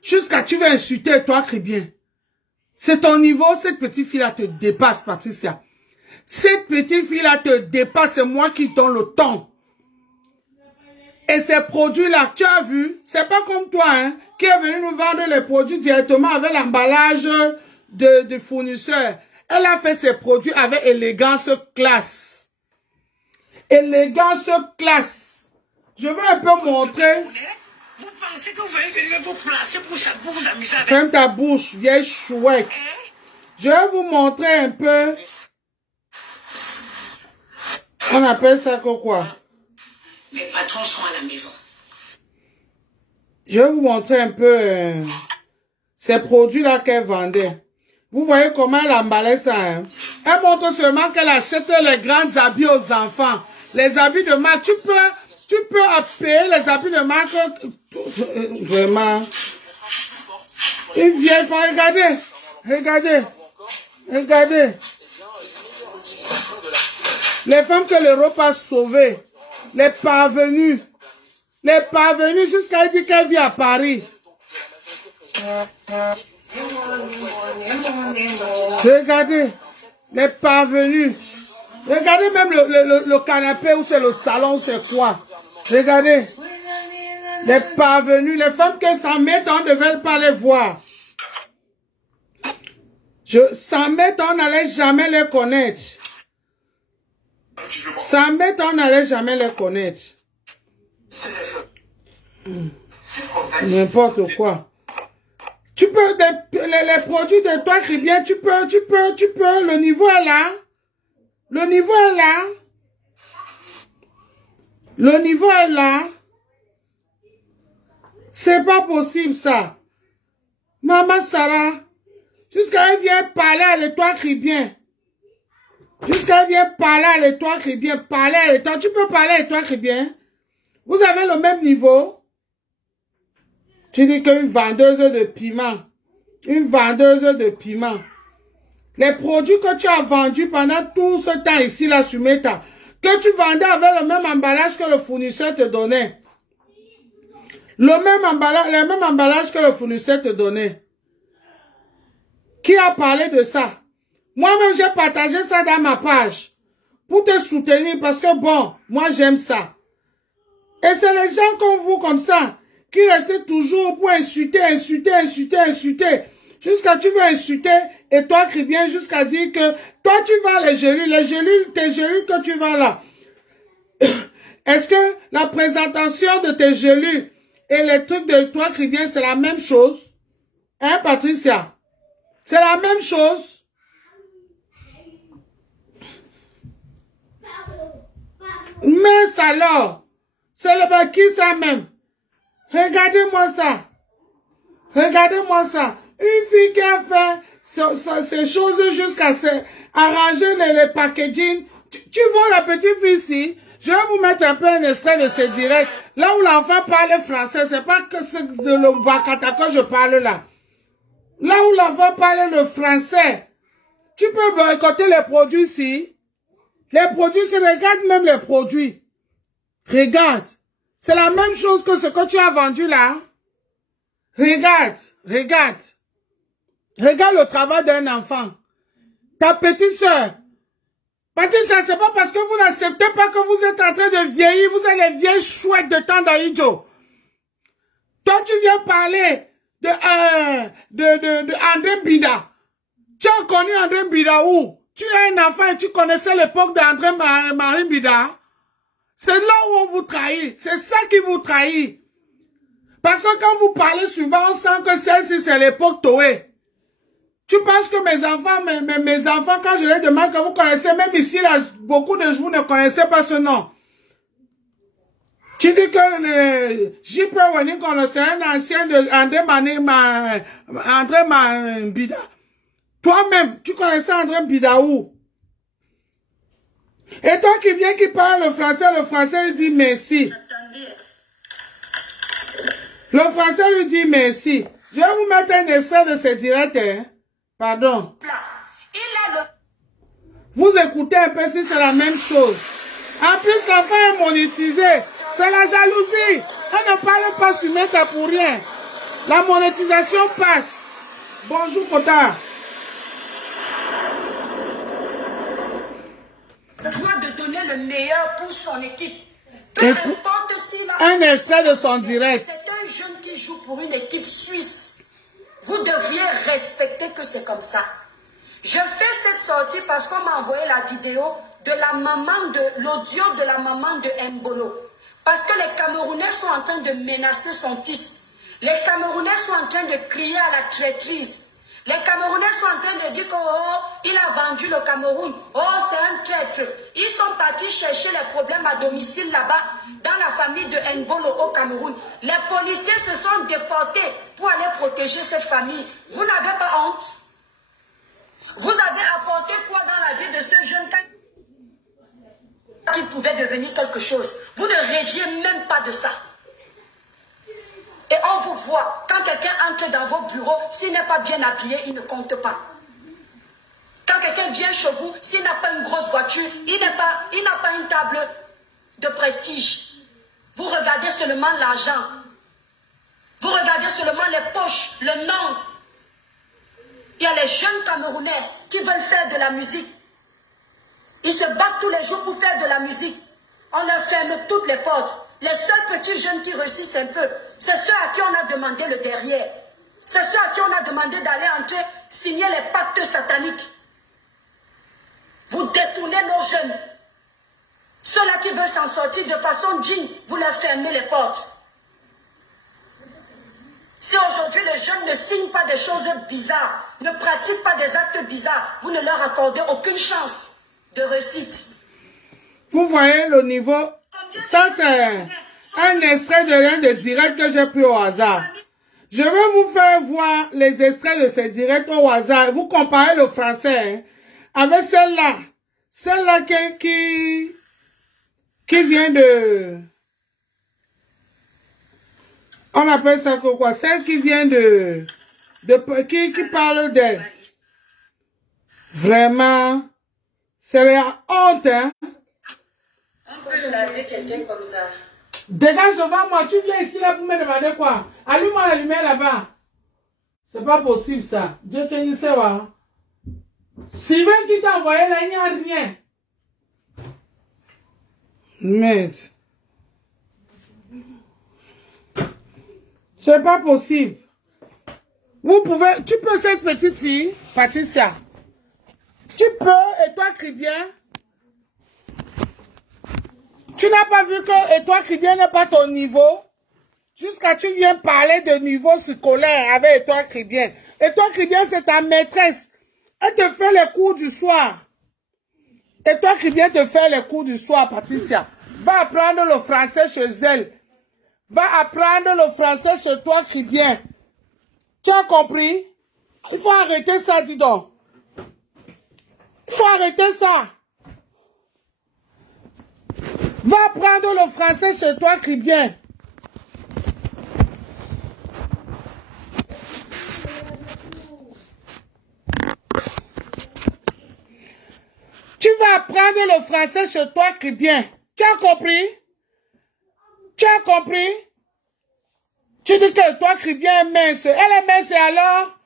jusqu'à tu vas insulter, toi, crie bien. C'est ton niveau, cette petite fille-là te dépasse, Patricia. Cette petite fille-là te dépasse, c'est moi qui donne le temps. Et ces produits-là, tu as vu, c'est pas comme toi, hein, qui est venu nous vendre les produits directement avec l'emballage de fournisseur. Elle a fait ses produits avec élégance, classe. Élégance, classe. Je veux un peu montrer. Vous pensez que vous allez venir vous placer pour vous amuser avec... Ferme ta bouche, vieille chouette. Je vais vous montrer un peu. On appelle ça quoi? Les patrons sont à la maison. Je vais vous montrer un peu ces produits-là qu'elle vendait. Vous voyez comment elle emballait ça, hein? Elle montre seulement qu'elle achète les grands habits aux enfants. Les habits de marque. Tu peux payer les habits de marque. Vraiment. Une vieille femme, regardez. Regardez. Regardez. Les femmes que l'Europe a sauvées. Les parvenues. Les parvenues jusqu'à dire qu'elle vit à Paris. Regardez. Les parvenues. Regardez même le canapé où c'est le salon, c'est quoi. Regardez. Les parvenues. Les femmes qui s'en mettent, on ne devait pas les voir. 100 mètres, on n'allait jamais les connaître. 100 mètres, on n'allait jamais les connaître. N'importe quoi. Tu peux, les produits de toi, crie bien, tu peux, le niveau est là. Le niveau est là. Le niveau est là. C'est pas possible, ça. Maman Sarah, jusqu'à elle vient parler avec toi, crie bien. Jusqu'à vient parler à l'étoile Caribien, parler à l'étoile. Tu peux parler à l'étoile Caribien? Vous avez le même niveau? Tu dis qu'une vendeuse de piment. Une vendeuse de piment. Les produits que tu as vendus pendant tout ce temps ici, là, sur Meta, que tu vendais avec le même emballage que le fournisseur te donnait. Le même emballage que le fournisseur te donnait. Qui a parlé de ça? Moi-même, j'ai partagé ça dans ma page. Pour te soutenir, parce que bon, moi j'aime ça. Et c'est les gens comme vous, comme ça, qui restent toujours pour insulter. Jusqu'à tu veux insulter, et toi qui viens jusqu'à dire que toi tu vas les gelus, tes gelus que tu vas là. Est-ce que la présentation de tes gelus et les trucs de toi qui viens, c'est la même chose? Hein, Patricia? C'est la même chose? Mais alors, c'est le baki ça même. Regardez-moi ça. Regardez-moi ça. Une fille qui a fait ces choses jusqu'à arranger les packaging. Tu vois la petite fille ici? Je vais vous mettre un peu un extrait de ce direct. Là où l'enfant parle français, c'est pas que c'est de l'Ombakata que je parle là. Là où l'enfant parle le français. Tu peux boycotter les produits ici. Les produits, regarde même les produits. Regarde. C'est la même chose que ce que tu as vendu là. Regarde. Regarde le travail d'un enfant. Ta petite soeur. Petite soeur, c'est pas parce que vous n'acceptez pas que vous êtes en train de vieillir. Vous êtes les vieilles chouettes de Tandaïdjo. Toi, tu viens parler de André Bida. Tu as connu André Bida où? Tu es un enfant et tu connaissais l'époque d'André Marie Bida. C'est là où on vous trahit. C'est ça qui vous trahit. Parce que quand vous parlez souvent, on sent que celle-ci, c'est l'époque Toé. Tu penses que mes enfants, quand je les demande que vous connaissez, même ici, là, beaucoup de vous ne connaissez pas ce nom. Tu dis que J.P. Wenning, c'est un ancien de André Bida. Toi-même, tu connaissais André Bida où? Et toi qui viens, qui parle le français, il dit merci. Le français lui dit merci. Je vais vous mettre un extrait de ce direct, hein. Pardon. Vous écoutez un peu si c'est la même chose. En plus, l'enfant est monétisé. C'est la jalousie. Elle ne parle pas sur Meta pour rien. La monétisation passe. Bonjour, Kota. Droit de donner le meilleur pour son équipe. Peu importe s'il a... Un extrait de son direct. C'est un jeune qui joue pour une équipe suisse. Vous devriez respecter que c'est comme ça. Je fais cette sortie parce qu'on m'a envoyé la vidéo de la maman l'audio de la maman de Mbolo. Parce que les Camerounais sont en train de menacer son fils. Les Camerounais sont en train de crier à la traîtrise. Les Camerounais sont en train de dire qu'il a vendu le Cameroun. Oh, c'est un traître. Ils sont partis chercher les problèmes à domicile là-bas, dans la famille de Mbolo au Cameroun. Les policiers se sont déportés pour aller protéger cette famille. Vous n'avez pas honte? Vous avez apporté quoi dans la vie de ce jeune qui pouvait devenir quelque chose? Vous ne rêviez même pas de ça. Et on vous voit, quand quelqu'un entre dans vos bureaux, s'il n'est pas bien habillé, il ne compte pas. Quand quelqu'un vient chez vous, s'il n'a pas une grosse voiture, il n'a pas une table de prestige. Vous regardez seulement l'argent. Vous regardez seulement les poches, le nom. Il y a les jeunes Camerounais qui veulent faire de la musique. Ils se battent tous les jours pour faire de la musique. On leur ferme toutes les portes. Les seuls petits jeunes qui réussissent un peu, c'est ceux à qui on a demandé le derrière. C'est ceux à qui on a demandé d'aller entrer, signer les pactes sataniques. Vous détournez nos jeunes. Ceux-là qui veulent s'en sortir de façon digne, vous leur fermez les portes. Si aujourd'hui les jeunes ne signent pas des choses bizarres, ne pratiquent pas des actes bizarres, vous ne leur accordez aucune chance de réussite. Vous voyez le niveau. Ça, c'est un extrait de l'un des directs que j'ai pris au hasard. Je vais vous faire voir les extraits de ces directs au hasard. Vous comparez le français avec celle-là. Celle-là qui vient de... On appelle ça quoi? Celle qui vient qui parle d'elle. Vraiment, c'est la honte, hein? On peut laver quelqu'un comme ça. Dégage devant moi, tu viens ici là pour me demander quoi? Allume-moi la lumière là-bas. C'est pas possible ça. Dieu te dit ça, hein? Sylvain qui t'a envoyé là, il n'y a rien. Mais... c'est pas possible. Vous pouvez... Tu peux cette petite fille, Patricia. Tu peux, et toi qui bien. Tu n'as pas vu que et toi qui bien n'est pas ton niveau. Jusqu'à tu viens parler de niveau scolaire avec et toi qui bien. Et toi qui bien, c'est ta maîtresse. Elle te fait les cours du soir. Et toi qui viens te faire les cours du soir, Patricia. Va apprendre le français chez elle. Va apprendre le français chez toi qui vient. Tu as compris? Il faut arrêter ça, dis donc. Il faut arrêter ça. Va apprendre le français chez toi qui vient. Tu vas apprendre le français chez toi qui vient. Tu as compris? Tu as compris? Tu dis que toi qui viens est mince. Elle est mince alors?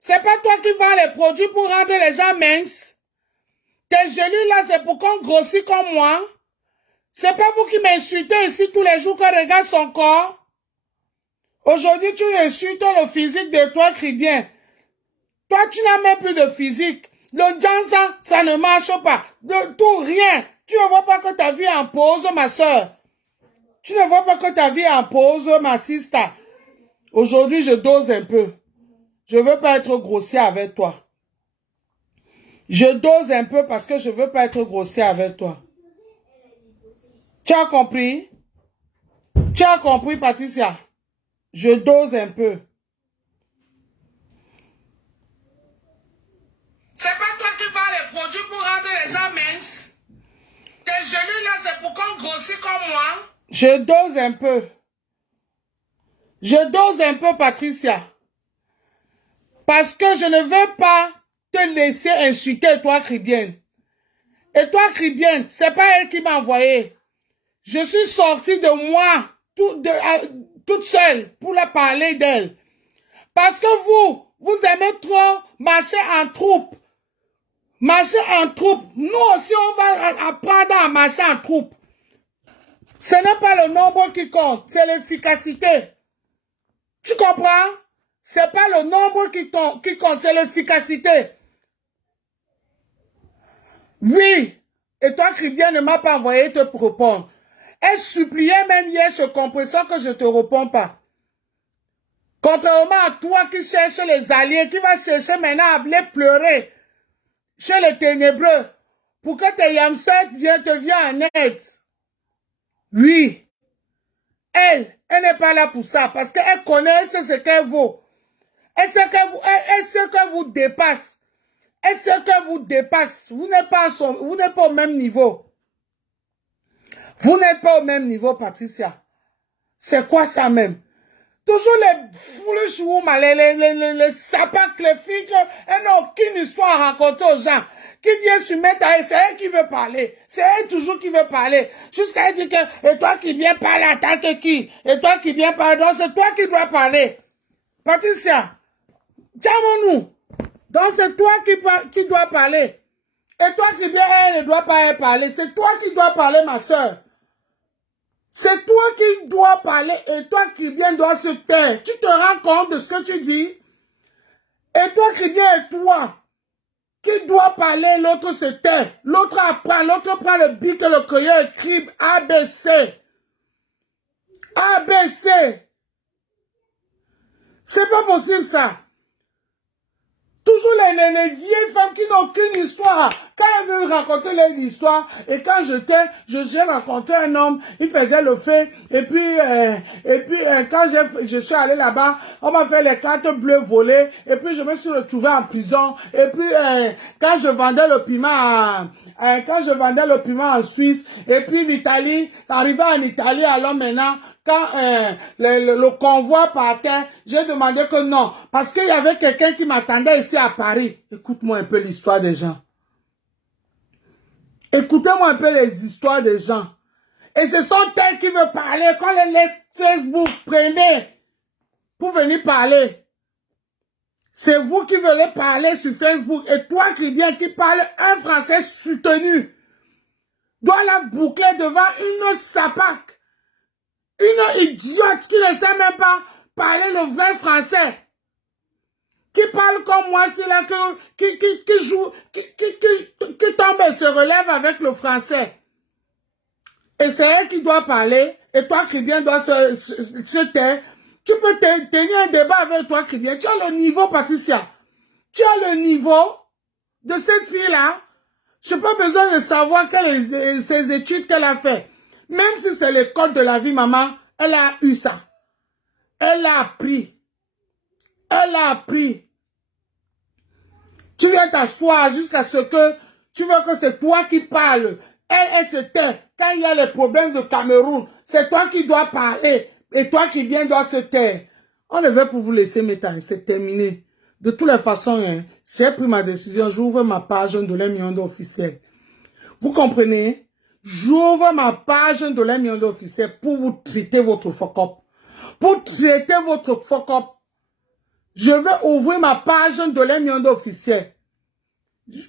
C'est pas toi qui vends les produits pour rendre les gens minces? Tes genoux là, c'est pour qu'on grossit comme moi? C'est pas vous qui m'insultez ici tous les jours qu'on regarde son corps? Aujourd'hui, tu insultes le physique de toi qui vient. Toi, tu n'as même plus de physique. Le dansa, ça ne marche pas. De tout, rien. Tu ne vois pas que ta vie est en pause, ma soeur. Tu ne vois pas que ta vie est en pause, ma sister. Aujourd'hui, je dose un peu. Je ne veux pas être grossier avec toi. Je dose un peu parce que je ne veux pas être grossier avec toi. Tu as compris? Tu as compris, Patricia? Je dose un peu. C'est pas toi qui vends les produits pour rendre les gens minces. Tes genoux là, c'est pour qu'on grossisse comme moi. Je dose un peu. Je dose un peu, Patricia. Parce que je ne veux pas te laisser insulter toi, Cribienne. Et toi, Cribienne, c'est pas elle qui m'a envoyé. Je suis sortie de moi, toute seule, pour la parler d'elle. Parce que vous aimez trop marcher en troupe. Marcher en troupe. Nous aussi, on va apprendre à marcher en troupe. Ce n'est pas le nombre qui compte, c'est l'efficacité. Tu comprends? C'est pas le nombre qui compte, c'est l'efficacité. Oui. Et toi, Cribienne, ne m'a pas envoyé te répondre. Elle suppliait même hier chez Compression que je ne te réponds pas. Contrairement à toi qui cherche les alliés, qui va chercher maintenant à aller pleurer chez les ténébreux pour que tes yamsets te viennent en aide. Oui. Elle n'est pas là pour ça parce qu'elle connaît ce qu'elle vaut. Elle sait que vous dépasse. Elle sait que vous dépasse. Vous n'êtes pas au même niveau. Vous n'êtes pas au même niveau, Patricia. C'est quoi ça même? Toujours les foolish women, les sapacs, les filles, elles n'ont aucune histoire à raconter aux gens. Qui vient se mettre à elle, c'est elle qui veut parler. C'est elle toujours qui veut parler. Jusqu'à elle dire que, et toi qui viens parler en tant que qui? Et toi qui viens parler, donc c'est toi qui dois parler. Patricia, tiens-nous. Donc c'est toi qui dois parler. Et toi qui viens, elle ne doit pas parler. C'est toi qui dois parler, ma soeur. C'est toi qui dois parler et toi qui viens dois se taire. Tu te rends compte de ce que tu dis? Et toi qui viens et toi qui dois parler, l'autre se tait. L'autre apprend, l'autre prend le bic et le crayon et écrit ABC. ABC. C'est pas possible ça. Toujours les vieilles femmes qui n'ont aucune histoire. Quand elles veulent raconter leur histoire, et quand j'ai rencontré un homme, il faisait le fait, et puis quand je suis allé là-bas, on m'a fait les cartes bleues volées, et puis je me suis retrouvé en prison, et puis quand je vendais le piment quand je vendais le piment en Suisse, et puis l'Italie, arrivé en Italie, alors maintenant, quand le convoi partait, j'ai demandé que non, parce qu'il y avait quelqu'un qui m'attendait ici à Paris. Écoute-moi un peu l'histoire des gens. Écoutez-moi un peu les histoires des gens. Et ce sont elles qui veulent parler. Quand les laisse Facebook, prenez pour venir parler. C'est vous qui voulez parler sur Facebook. Et toi qui parle un français soutenu, doit la boucler devant une sapac. Une idiote qui ne sait même pas parler le vrai français. Qui parle comme moi, c'est là qui joue, qui tombe et se relève avec le français. Et c'est elle qui doit parler, et toi qui viens doit se taire. Tu peux tenir un débat avec toi qui vient. Tu as le niveau, Patricia. Tu as le niveau de cette fille-là. Je n'ai pas besoin de savoir ses études qu'elle a fait. Même si c'est l'école de la vie, maman, elle a eu ça. Elle a appris. Elle a appris. Tu viens t'asseoir jusqu'à ce que tu veux que c'est toi qui parles. Elle se tait. Quand il y a les problèmes de Cameroun, c'est toi qui dois parler. Et toi qui viens dois se taire. On ne veut pour vous laisser m'éteindre. C'est terminé. De toutes les façons, hein, j'ai pris ma décision. J'ouvre ma page de Miondo officiel. Vous comprenez? J'ouvre ma page de Miondo officiel pour vous traiter votre fuck-up. Pour traiter votre fuck-up. Je vais ouvrir ma page de Miondo officiel.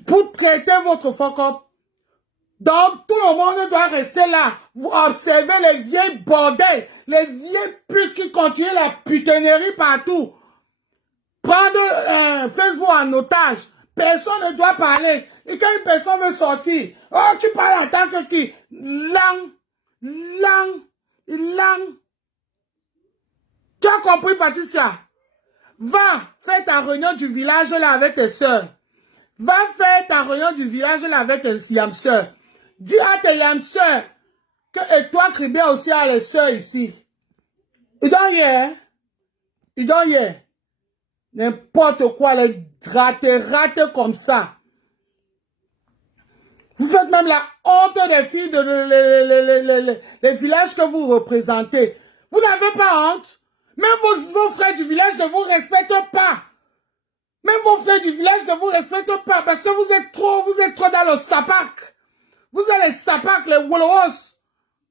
Pour traiter votre fuck-up. Donc, tout le monde doit rester là. Vous observez les vieilles bordels, les vieilles putes qui continuent la putannerie partout. Prendre Facebook en otage. Personne ne doit parler. Et quand une personne veut sortir, oh, tu parles en tant que qui? Langue. Tu as compris, Patricia? Va faire ta réunion du village là avec tes soeurs. Va faire ta réunion du village là avec tes yam soeurs. Dis à tes yam soeurs que et toi, Cribia aussi a les soeurs ici. You don't hear? You don't hear? N'importe quoi, les ratés comme ça. Vous faites même la honte des filles de les villages que vous représentez. Vous n'avez pas honte? Même vos frères du village ne vous respectent pas. Même vos frères du village ne vous respectent pas parce que vous êtes trop dans le sapac. Vous êtes les sapacs, les wolowos.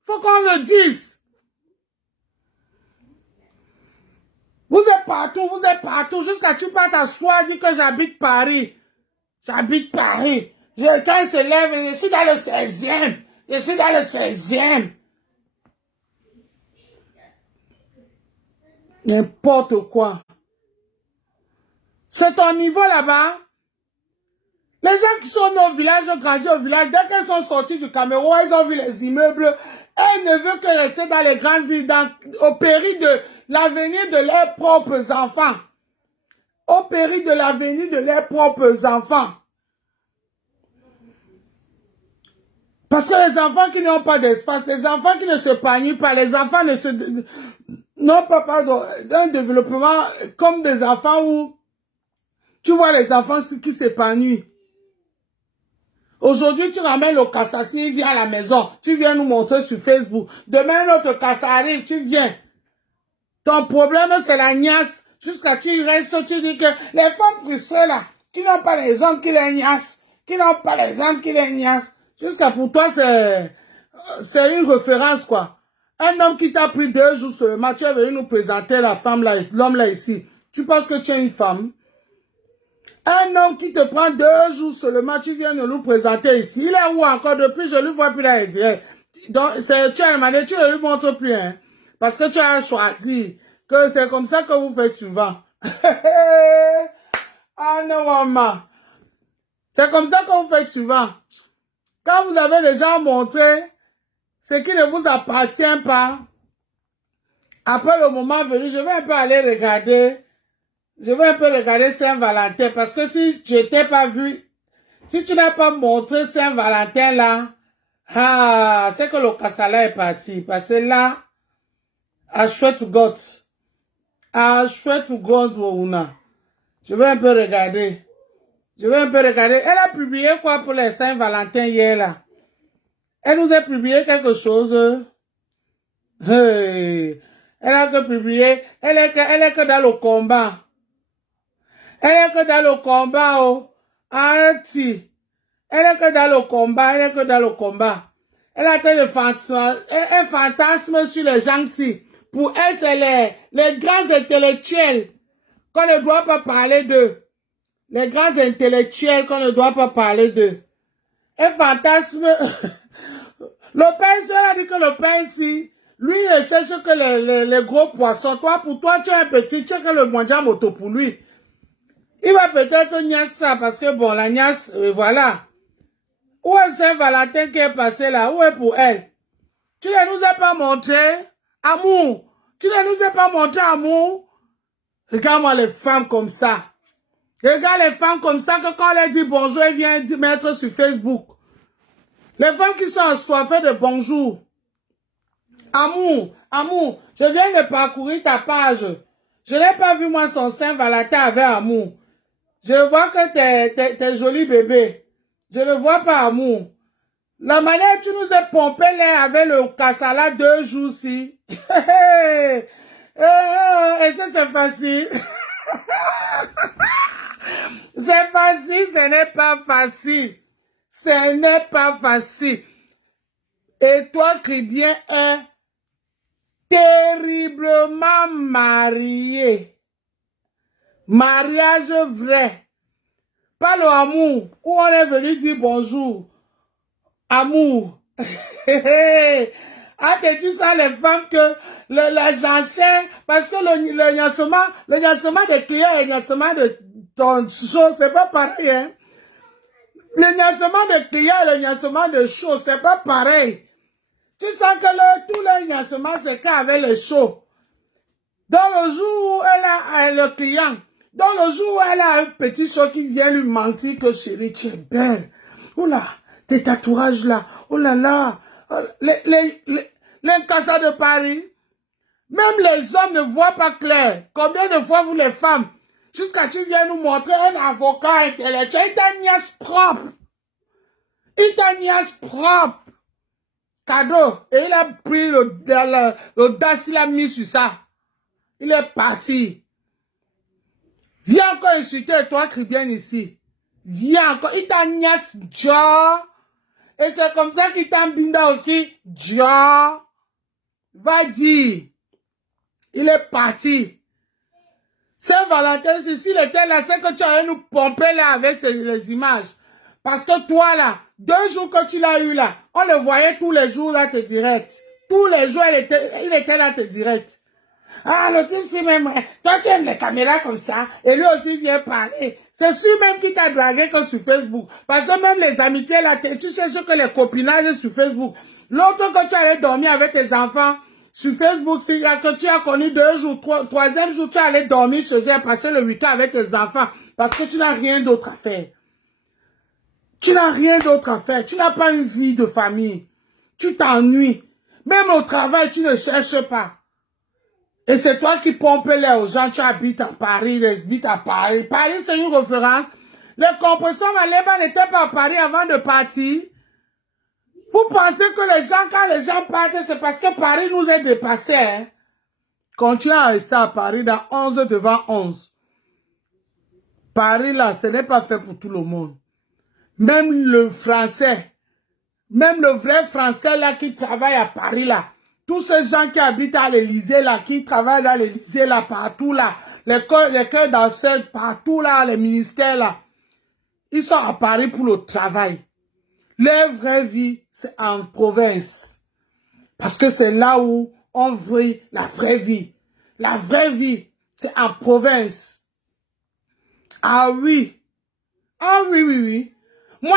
Faut qu'on le dise. Vous êtes partout, jusqu'à tu partes t'asseoir, dis que j'habite Paris. J'habite Paris. Quand il se lève, je suis dans le 16e. Je suis dans le 16e. N'importe quoi. C'est ton niveau là-bas. Les gens qui sont nés au village, ont grandi au village, dès qu'elles sont sorties du Cameroun, elles ont vu les immeubles. Elles ne veulent que rester dans les grandes villes, au péril de l'avenir de leurs propres enfants. Au péril de l'avenir de leurs propres enfants. Parce que les enfants qui n'ont pas d'espace, les enfants qui ne se panient pas, les enfants n'ont pas d'un développement comme des enfants où tu vois les enfants qui s'épanouissent. Aujourd'hui, tu ramènes le Kassassi, il vient à la maison. Tu viens nous montrer sur Facebook. Demain, notre Kassari, tu viens. Ton problème, c'est la niasse. Jusqu'à tu restes, tu dis que les femmes frustrées là, qui n'ont pas les hommes qui les niassent, qui n'ont pas les hommes qui les niassent. Jusqu'à pour toi, c'est une référence, quoi. Un homme qui t'a pris 2 jours seulement, tu es venu nous présenter la femme là, l'homme là ici. Tu penses que tu es une femme? Un homme qui te prend 2 jours seulement, tu viens de nous présenter ici. Il est où encore? Depuis, je ne lui vois plus là. Donc, tu as demandé, tu ne lui montres plus, hein. Parce que tu as choisi que c'est comme ça que vous faites souvent. Ah non, maman. C'est comme ça que vous faites souvent. Quand vous avez déjà montré ce qui ne vous appartient pas, après le moment venu, je vais un peu aller regarder. Je vais un peu regarder Saint-Valentin parce que si je t'ai pas vu, si tu n'as pas montré Saint-Valentin là, c'est que le Kassala est parti. Parce que là, I swear to God, je vais un peu regarder. Je vais un peu regarder. Elle a publié quoi pour les Saint-Valentin hier là? Elle nous a publié quelque chose. Hey. Elle a que publié. Elle est que dans le combat. Elle est que dans le combat, oh. Arrêtez. Elle est que dans le combat. Elle est que dans le combat. Elle a fait un fantasme sur les gens-ci. Pour elle, c'est les grands intellectuels qu'on ne doit pas parler d'eux. Les grands intellectuels qu'on ne doit pas parler d'eux. Un fantasme. Le père, elle a dit que le père ici, lui, il cherche que les gros poissons. Toi, pour toi, tu es un petit, tu es que le mondial moto pour lui. Il va peut-être niasse ça, parce que bon, la niasse, voilà. Où est Saint-Valentin qui est passé là? Où est pour elle? Tu ne nous as pas montré amour. Tu ne nous as pas montré amour. Regarde-moi les femmes comme ça. Regarde les femmes comme ça que quand on leur dit bonjour, elles viennent mettre sur Facebook. Les femmes qui sont assoiffées de bonjour. Amour, amour. Je viens de parcourir ta page. Je n'ai pas vu moi son Saint-Valentin avec amour. Je vois que t'es joli bébé. Je ne vois pas amour. La manière tu nous as pompé l'air avec le cassala 2 jours-ci. Et ça c'est facile. C'est facile, ce n'est pas facile. Ce n'est pas facile. Et toi, Cribien, est terriblement marié. Mariage vrai. Pas le amour, où on est venu dire bonjour. Amour. Ah, tu sais les femmes que la jachère, parce que le nyassement des clients et le nyassement de ton show, c'est pas pareil, hein. Le nyassement de clients et le nyassement de show, c'est pas pareil. Tu sens que tout le nyassement, c'est qu'avec le show. Dans le jour où elle a le client, dans le jour où elle a un petit show qui vient lui mentir que chérie, tu es belle. Oh là, tes tatouages là, oh là là, les cassas de Paris. Même les hommes ne voient pas clair. Combien de fois vous les femmes, jusqu'à tu viens nous montrer un avocat intellectuel, il t'a niasse propre. Il t'a niasse propre. Cadeau. Et il a pris l'audace, il a mis sur ça. Il est parti. Viens encore insulter toi, Cribien, ici. Viens encore. Il t'a niasse, Dia. Et c'est comme ça qu'il t'a binda aussi, Dia. Va dire. Il est parti. Saint-Valentin, s'il était là, c'est que tu allais nous pomper là avec les images. Parce que toi là, 2 jours que tu l'as eu là, on le voyait tous les jours là, tes directs. Tous les jours, il était là, tes directs. Ah, le type, c'est même, toi tu aimes les caméras comme ça, et lui aussi vient parler. C'est sûr même qu'il t'a dragué que sur Facebook. Parce que même les amitiés là, tu cherches que les copinages sur Facebook. L'autre que tu allais dormir avec tes enfants, sur Facebook, c'est que tu as connu 2 jours, 3e jour, tu allais dormir chez elle, passer le week-end avec tes enfants. Parce que tu n'as rien d'autre à faire. Tu n'as rien d'autre à faire. Tu n'as pas une vie de famille. Tu t'ennuies. Même au travail, tu ne cherches pas. Et c'est toi qui pompes l'air aux gens. Tu habites à Paris, habites à Paris. Paris, c'est une référence. Les compresseurs à Léba n'étaient pas à Paris avant de partir. Vous pensez que les gens, quand les gens partent, c'est parce que Paris nous est dépassé. Hein? Continuez à rester à Paris dans 11 devant 11. Paris, là, ce n'est pas fait pour tout le monde. Même le français, même le vrai français, là, qui travaille à Paris, là, tous ces gens qui habitent à l'Élysée, là, qui travaillent à l'Élysée, là, partout, là, les cœurs d'Alceste, partout, là, les ministères, là, ils sont à Paris pour le travail. Leur vraie vie, c'est en province. Parce que c'est là où on vit la vraie vie. La vraie vie, c'est en province. Ah oui. Ah oui, oui, oui. Moi,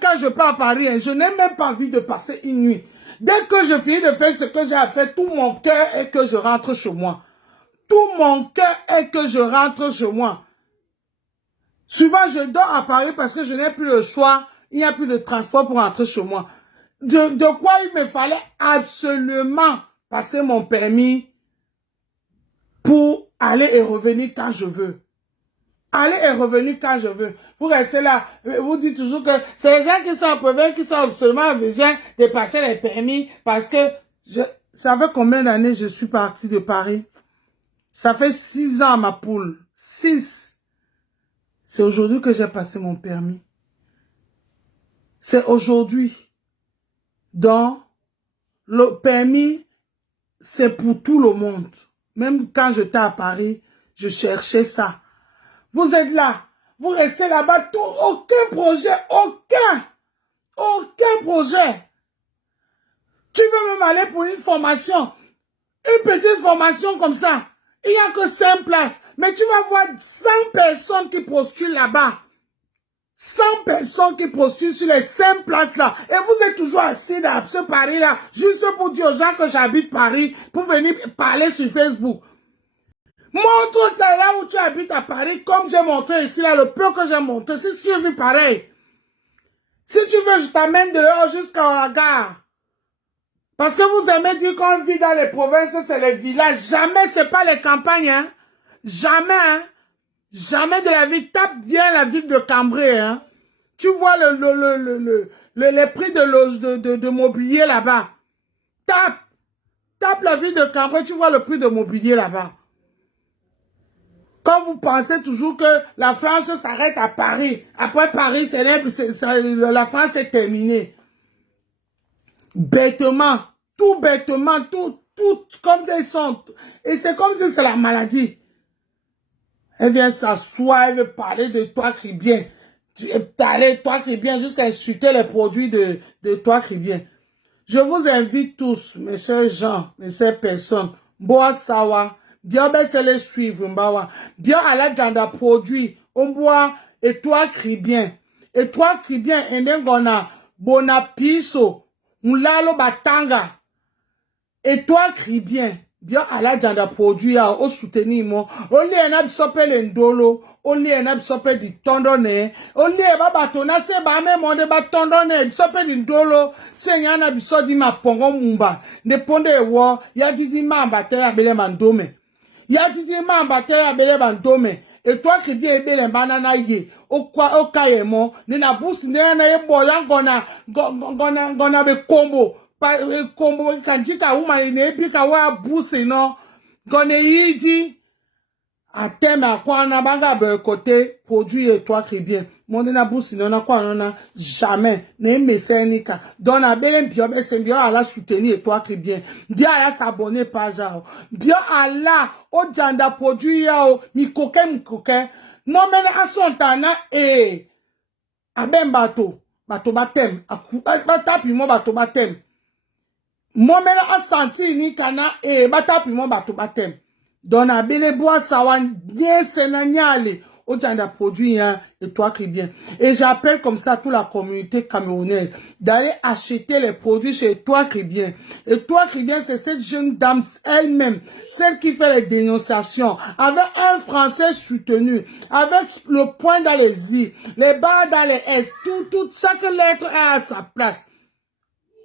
quand je pars à Paris, hein, je n'ai même pas envie de passer une nuit. Dès que je finis de faire ce que j'ai à faire, tout mon cœur est que je rentre chez moi. Tout mon cœur est que je rentre chez moi. Souvent, je dors à Paris parce que je n'ai plus le choix. Il n'y a plus de transport pour rentrer chez moi. De quoi il me fallait absolument passer mon permis pour aller et revenir quand je veux. Aller et revenir quand je veux. Vous restez là, vous dites toujours que c'est les gens qui sont en province qui sont absolument besoin de passer les permis parce que ça fait combien d'années je suis parti de Paris? Ça fait 6 ans ma poule. 6. C'est aujourd'hui que j'ai passé mon permis. C'est aujourd'hui. Donc, le permis, c'est pour tout le monde. Même quand j'étais à Paris, je cherchais ça. Vous êtes là, vous restez là-bas, aucun projet, aucun projet. Tu veux même aller pour une formation, une petite formation comme ça. Il n'y a que 5 places, mais tu vas voir 100 personnes qui postulent là-bas. 100 personnes qui postulent sur les 5 places là. Et vous êtes toujours assis dans ce Paris là, juste pour dire aux gens que j'habite Paris, pour venir parler sur Facebook. Montre là où tu habites à Paris, comme j'ai montré ici, là, le peu que j'ai montré. C'est ce que j'ai vu pareil. Si tu veux, je t'amène dehors jusqu'à la gare. Parce que vous aimez dire qu'on vit dans les provinces, c'est les villages. Jamais, c'est pas les campagnes, hein. Jamais, hein. Jamais de la vie. Tape bien la ville de Cambrai, hein. Tu vois les prix de mobilier là-bas. Tape la ville de Cambrai, tu vois le prix de mobilier là-bas. Quand vous pensez toujours que la France s'arrête à Paris, après Paris, la France est terminée. Bêtement, tout comme ils sont. Et c'est comme si c'est la maladie. Elle vient s'asseoir, elle veut parler de toi qui bien. Toi qui bien, jusqu'à insulter les produits de toi qui bien. Je vous invite tous, mes chers gens, mes chères personnes, bois sawa. Bien c'est les suivre mbawa. Bien à la janda produit on boit et toi crie bien. Et toi crie bien et n'engona bona piso unlalo batanga. Et toi crie bien. Bien à la janda produit au soutenir moi. On li en a sopé l'endolo. On li en a sopé di tondone. On li ba batona se ba me monde ba tondone. Sopé l'endolo. Se nyana biso di ma pongo mumba. Ne ponde wo ya di mamba te abele mandome. Ya titi mambate ya bele bandome. Et toi qui viens ebele banana ye. Okwa okayemo. Nina busi nena ye boya gona be combo. Pa combo kanjika uma ine bika wa busi no. Gone yidi. A thème à quoi on a banga côté produit et toi qui bien. Mon na busi non na quoi on a jamais. Ne mesenika. Don a belen bio be bien à la soutenir et toi qui bien. Bien à la s'abonner page. Bien à la o janda produit yao mi koke. Non mais à son tana et a ben bateau batem. A tapi mo bateau batem. Mon mais à senti ni kana et batapi mo bateau batem. Don a bele bois sawan bien senanyale au janda produit hein, et toi qui bien. Et j'appelle comme ça toute la communauté camerounaise d'aller acheter les produits chez toi qui bien. Et toi qui bien, c'est cette jeune dame elle-même, celle qui fait les dénonciations, avec un français soutenu, avec le point dans les i, les barres dans les s, chaque lettre est à sa place.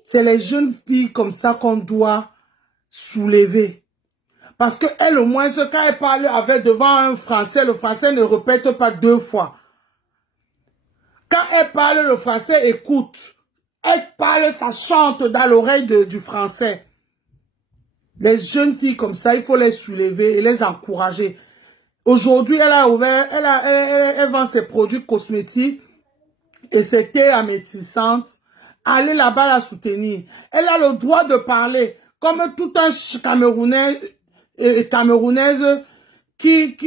C'est les jeunes filles comme ça qu'on doit soulever. Parce que elle, au moins, quand elle parle avec devant un Français, le Français ne répète pas 2 fois. Quand elle parle, le Français écoute. Elle parle, ça chante dans l'oreille du Français. Les jeunes filles comme ça, il faut les soulever et les encourager. Aujourd'hui, elle a ouvert, elle vend ses produits cosmétiques et ses thés améthysantes. Allez là-bas la soutenir. Elle a le droit de parler comme tout un Camerounais et Camerounaise qui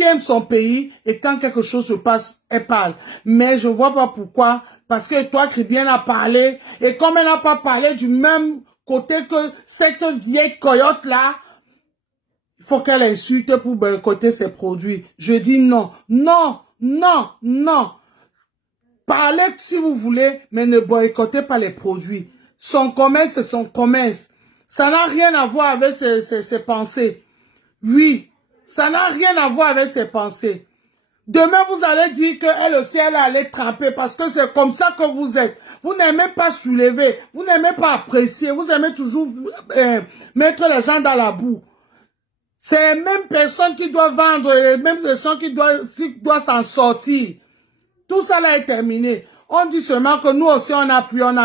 aime son pays et quand quelque chose se passe, elle parle. Mais je vois pas pourquoi, parce que toi qui bien a parlé et comme elle n'a pas parlé du même côté que cette vieille coyote là, il faut qu'elle insulte pour boycotter ses produits. Je dis non, non, non, non. Parlez si vous voulez, mais ne boycottez pas les produits. Son commerce, c'est son commerce. Ça n'a rien à voir avec ses pensées. Oui, ça n'a rien à voir avec ses pensées. Demain, vous allez dire qu'elle aussi, elle allait tremper parce que c'est comme ça que vous êtes. Vous n'aimez pas soulever, vous n'aimez pas apprécier, vous aimez toujours mettre les gens dans la boue. C'est les mêmes personnes qui doivent vendre, les mêmes personnes qui doivent s'en sortir. Tout ça là est terminé. On dit seulement que nous aussi on appuie, on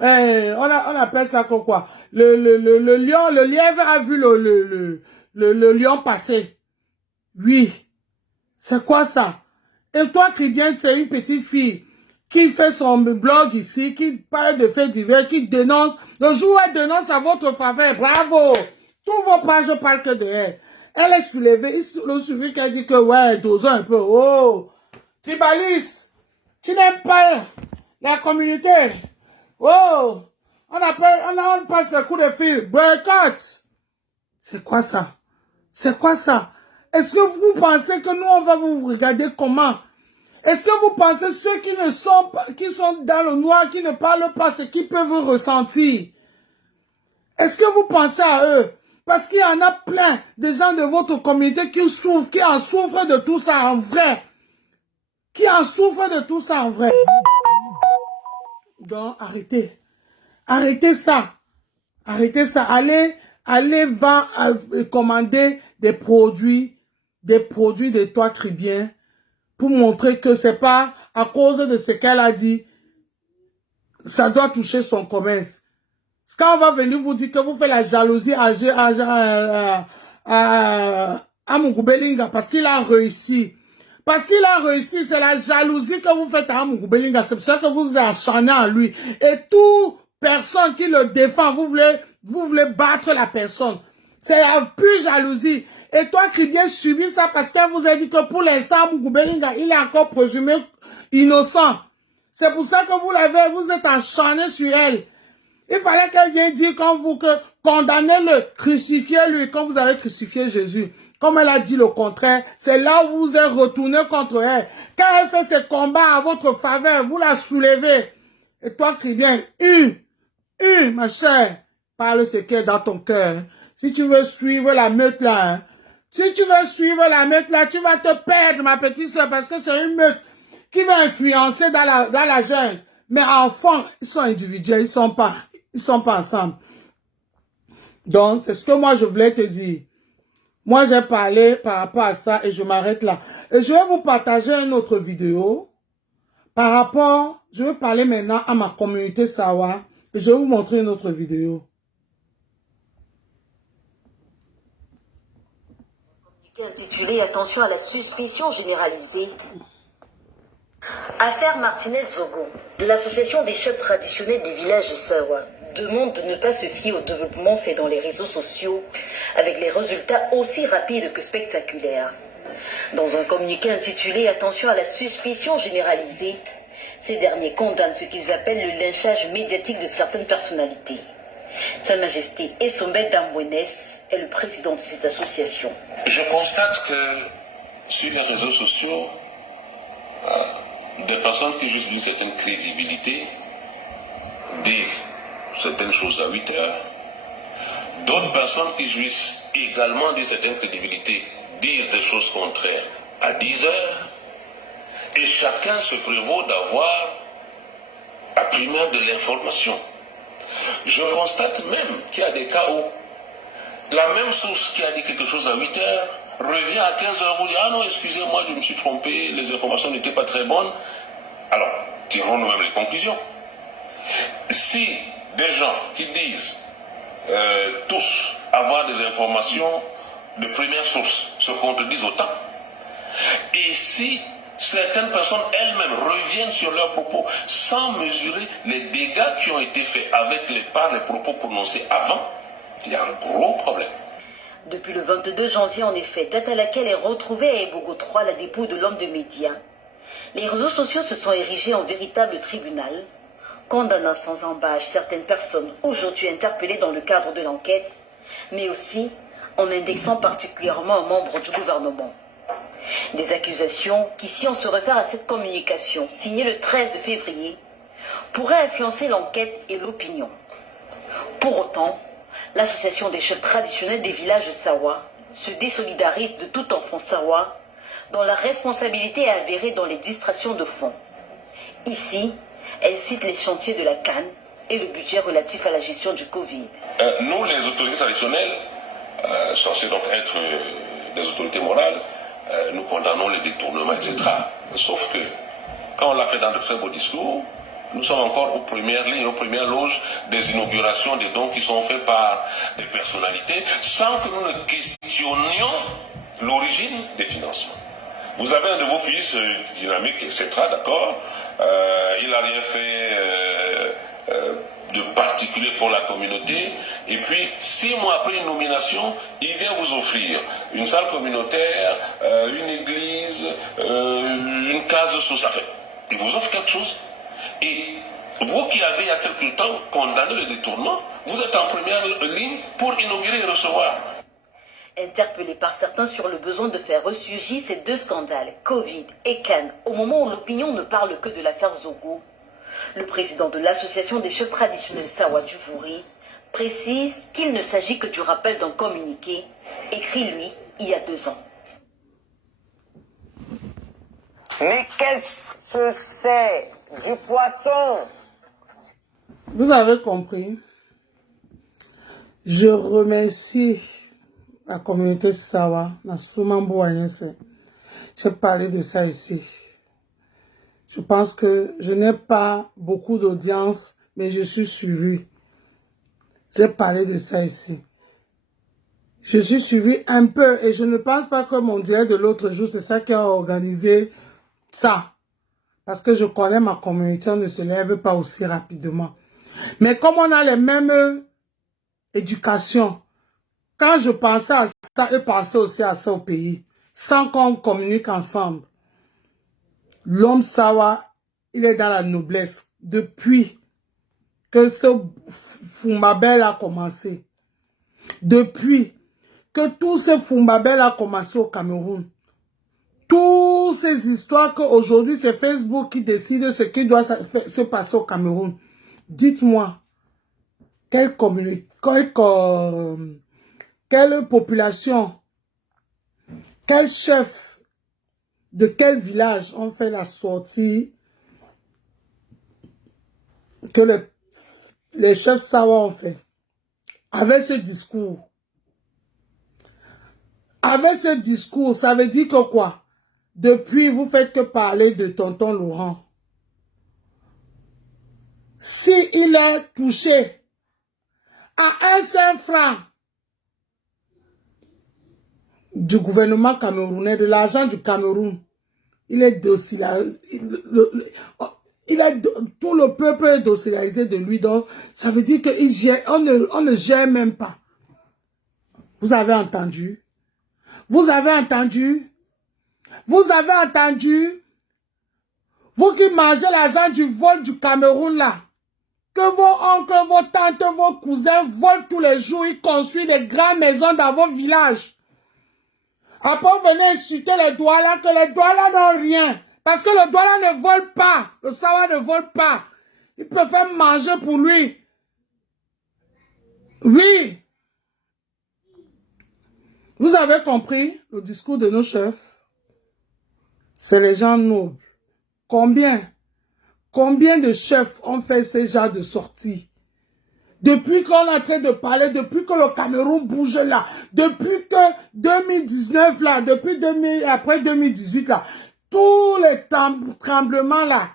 appelle ça quoi? Le lion, le lièvre a vu le lion passer. Oui. C'est quoi ça? Et toi, Kribien, c'est une petite fille qui fait son blog ici, qui parle de faits divers, qui dénonce. Le jour où elle dénonce à votre faveur, bravo! Tous vos pages parlent que de elle. Elle est soulevée. Il suffit qu'elle dit que, ouais, dose un peu. Oh! Tribaliste! Tu n'aimes pas la communauté? Oh! On passe le coup de fil. Boycott! C'est quoi ça? C'est quoi ça? Est-ce que vous pensez que nous, on va vous regarder comment? Est-ce que vous pensez ceux qui ne sont pas, qui sont dans le noir, qui ne parlent pas ce qu'ils peuvent ressentir? Est-ce que vous pensez à eux? Parce qu'il y en a plein de gens de votre communauté qui souffrent, qui en souffrent de tout ça en vrai. Qui en souffrent de tout ça en vrai. Donc, arrêtez. Arrêtez ça. Arrêtez ça. Allez commander des produits de toi Kribien pour montrer que c'est pas à cause de ce qu'elle a dit. Ça doit toucher son commerce. Quand on va venir vous dire que vous faites la jalousie à Mugubelinga parce qu'il a réussi. Parce qu'il a réussi, c'est la jalousie que vous faites à Mugubelinga. C'est pour ça que vous acharnez en lui. Et toute personne qui le défend, vous voulez battre la personne. C'est la pure jalousie. Et toi qui viens subir ça parce qu'elle vous a dit que pour l'instant, Mugubelinga, il est encore présumé innocent. C'est pour ça que vous êtes acharné sur elle. Il fallait qu'elle vienne dire quand vous que condamnez-le, crucifiez-lui, quand vous avez crucifié Jésus. Comme elle a dit le contraire, c'est là où vous êtes retourné contre elle. Quand elle fait ses combats à votre faveur, vous la soulevez. Et toi qui viens, ma chère, parle ce qui est dans ton cœur. Si tu veux suivre la meute là, si tu veux suivre la meute là, tu vas te perdre, ma petite soeur, parce que c'est une meute qui va influencer dans la jungle. Mais enfants, ils sont individuels, ils sont pas ensemble. Donc, c'est ce que moi je voulais te dire. Moi, j'ai parlé par rapport à ça et je m'arrête là. Et je vais vous partager une autre vidéo par rapport, je vais parler maintenant à ma communauté Sawa et je vais vous montrer une autre vidéo. Intitulé Attention à la suspicion généralisée. Affaire Martinez-Zogo. L'association des chefs traditionnels des villages Sawa demande de ne pas se fier au développement fait dans les réseaux sociaux avec les résultats aussi rapides que spectaculaires. Dans un communiqué intitulé Attention à la suspicion généralisée, ces derniers condamnent ce qu'ils appellent le lynchage médiatique de certaines personnalités. Sa Majesté Esombe Dambouenes est le président de cette association. Je constate que sur les réseaux sociaux, des personnes qui jouissent d'une certaine crédibilité disent certaines choses à 8 heures. D'autres personnes qui jouissent également d'une certaine crédibilité disent des choses contraires à 10 heures. Et chacun se prévaut d'avoir la primeur de l'information. Je constate même qu'il y a des cas où la même source qui a dit quelque chose à 8 heures revient à 15 heures, vous dit « Ah non, excusez-moi, je me suis trompé, les informations n'étaient pas très bonnes. » Alors, tirons nous-mêmes les conclusions. Si des gens qui disent tous avoir des informations de première source se contredisent autant, et si certaines personnes elles-mêmes reviennent sur leurs propos sans mesurer les dégâts qui ont été faits par les propos prononcés avant, il y a un gros problème. Depuis le 22 janvier, en effet, date à laquelle est retrouvée à Ebogo 3 la dépouille de l'homme de médias, les réseaux sociaux se sont érigés en véritable tribunal, condamnant sans embâche certaines personnes aujourd'hui interpellées dans le cadre de l'enquête, mais aussi en indexant particulièrement un membre du gouvernement. Des accusations qui, si on se réfère à cette communication signée le 13 février, pourraient influencer l'enquête et l'opinion. Pour autant, l'association des chefs traditionnels des villages Sawa se désolidarise de tout enfant Sawa dont la responsabilité est avérée dans les distractions de fonds. Ici, elle cite les chantiers de la CAN et le budget relatif à la gestion du Covid. Nous, les autorités traditionnelles, censés donc être des autorités morales, nous condamnons les détournements, etc. Sauf que, quand on l'a fait dans de très beaux discours, nous sommes encore aux premières lignes, aux premières loges des inaugurations, des dons qui sont faits par des personnalités, sans que nous ne questionnions l'origine des financements. Vous avez un de vos fils dynamique, etc., d'accord, il n'a rien fait de particulier pour la communauté, et puis 6 mois après une nomination, il vient vous offrir une salle communautaire, une église, une case sociale. Enfin, il vous offre quelque chose. Et vous qui avez il y a quelque temps condamné le détournement, vous êtes en première ligne pour inaugurer et recevoir. Interpellé par certains sur le besoin de faire ressurgir ces 2 scandales, Covid et Cannes, au moment où l'opinion ne parle que de l'affaire Zogo, le président de l'association des chefs traditionnels Sawa du Vouri précise qu'il ne s'agit que du rappel d'un communiqué, écrit lui il y a 2 ans. Mais qu'est-ce que c'est du poisson? Vous avez compris. Je remercie la communauté Sawa. J'ai parlé de ça ici. Je pense que je n'ai pas beaucoup d'audience, mais je suis suivi. J'ai parlé de ça ici. Je suis suivi un peu et je ne pense pas que mon direct de l'autre jour, c'est ça qui a organisé ça. Parce que je connais ma communauté, on ne se lève pas aussi rapidement. Mais comme on a les mêmes éducations, quand je pensais à ça, eux pensaient aussi à ça au pays, sans qu'on communique ensemble. L'homme Sawa, il est dans la noblesse depuis que ce Fumbabel a commencé. Depuis que tout ce Fumbabel a commencé au Cameroun. Toutes ces histoires qu'aujourd'hui c'est Facebook qui décide ce qui doit se passer au Cameroun. Dites-moi, quelle communauté, quelle population, quel chef de quel village ont fait la sortie que les chefs Sawa ont fait avec ce discours. Avec ce discours, ça veut dire que quoi? Depuis, vous faites que parler de tonton Laurent. Si il est touché à 1 seul franc du gouvernement camerounais, de l'argent du Cameroun, il est docilisé. Tout le peuple est docilisé de lui. Donc, ça veut dire qu'on ne gère même pas. Vous avez entendu? Vous avez entendu? Vous avez entendu? Vous qui mangez l'argent du vol du Cameroun là, que vos oncles, vos tantes, vos cousins volent tous les jours, ils construisent des grandes maisons dans vos villages. Après, venez insulter les Douala, que les Douala n'ont rien. Parce que le Douala ne vole pas. Le Sawa ne vole pas. Il peut faire manger pour lui. Oui. Vous avez compris le discours de nos chefs? C'est les gens nobles. Combien de chefs ont fait ce genre de sortie? Depuis qu'on est en train de parler, depuis que le Cameroun bouge là, depuis que 2019 là, après 2018 là, tous les tremblements là,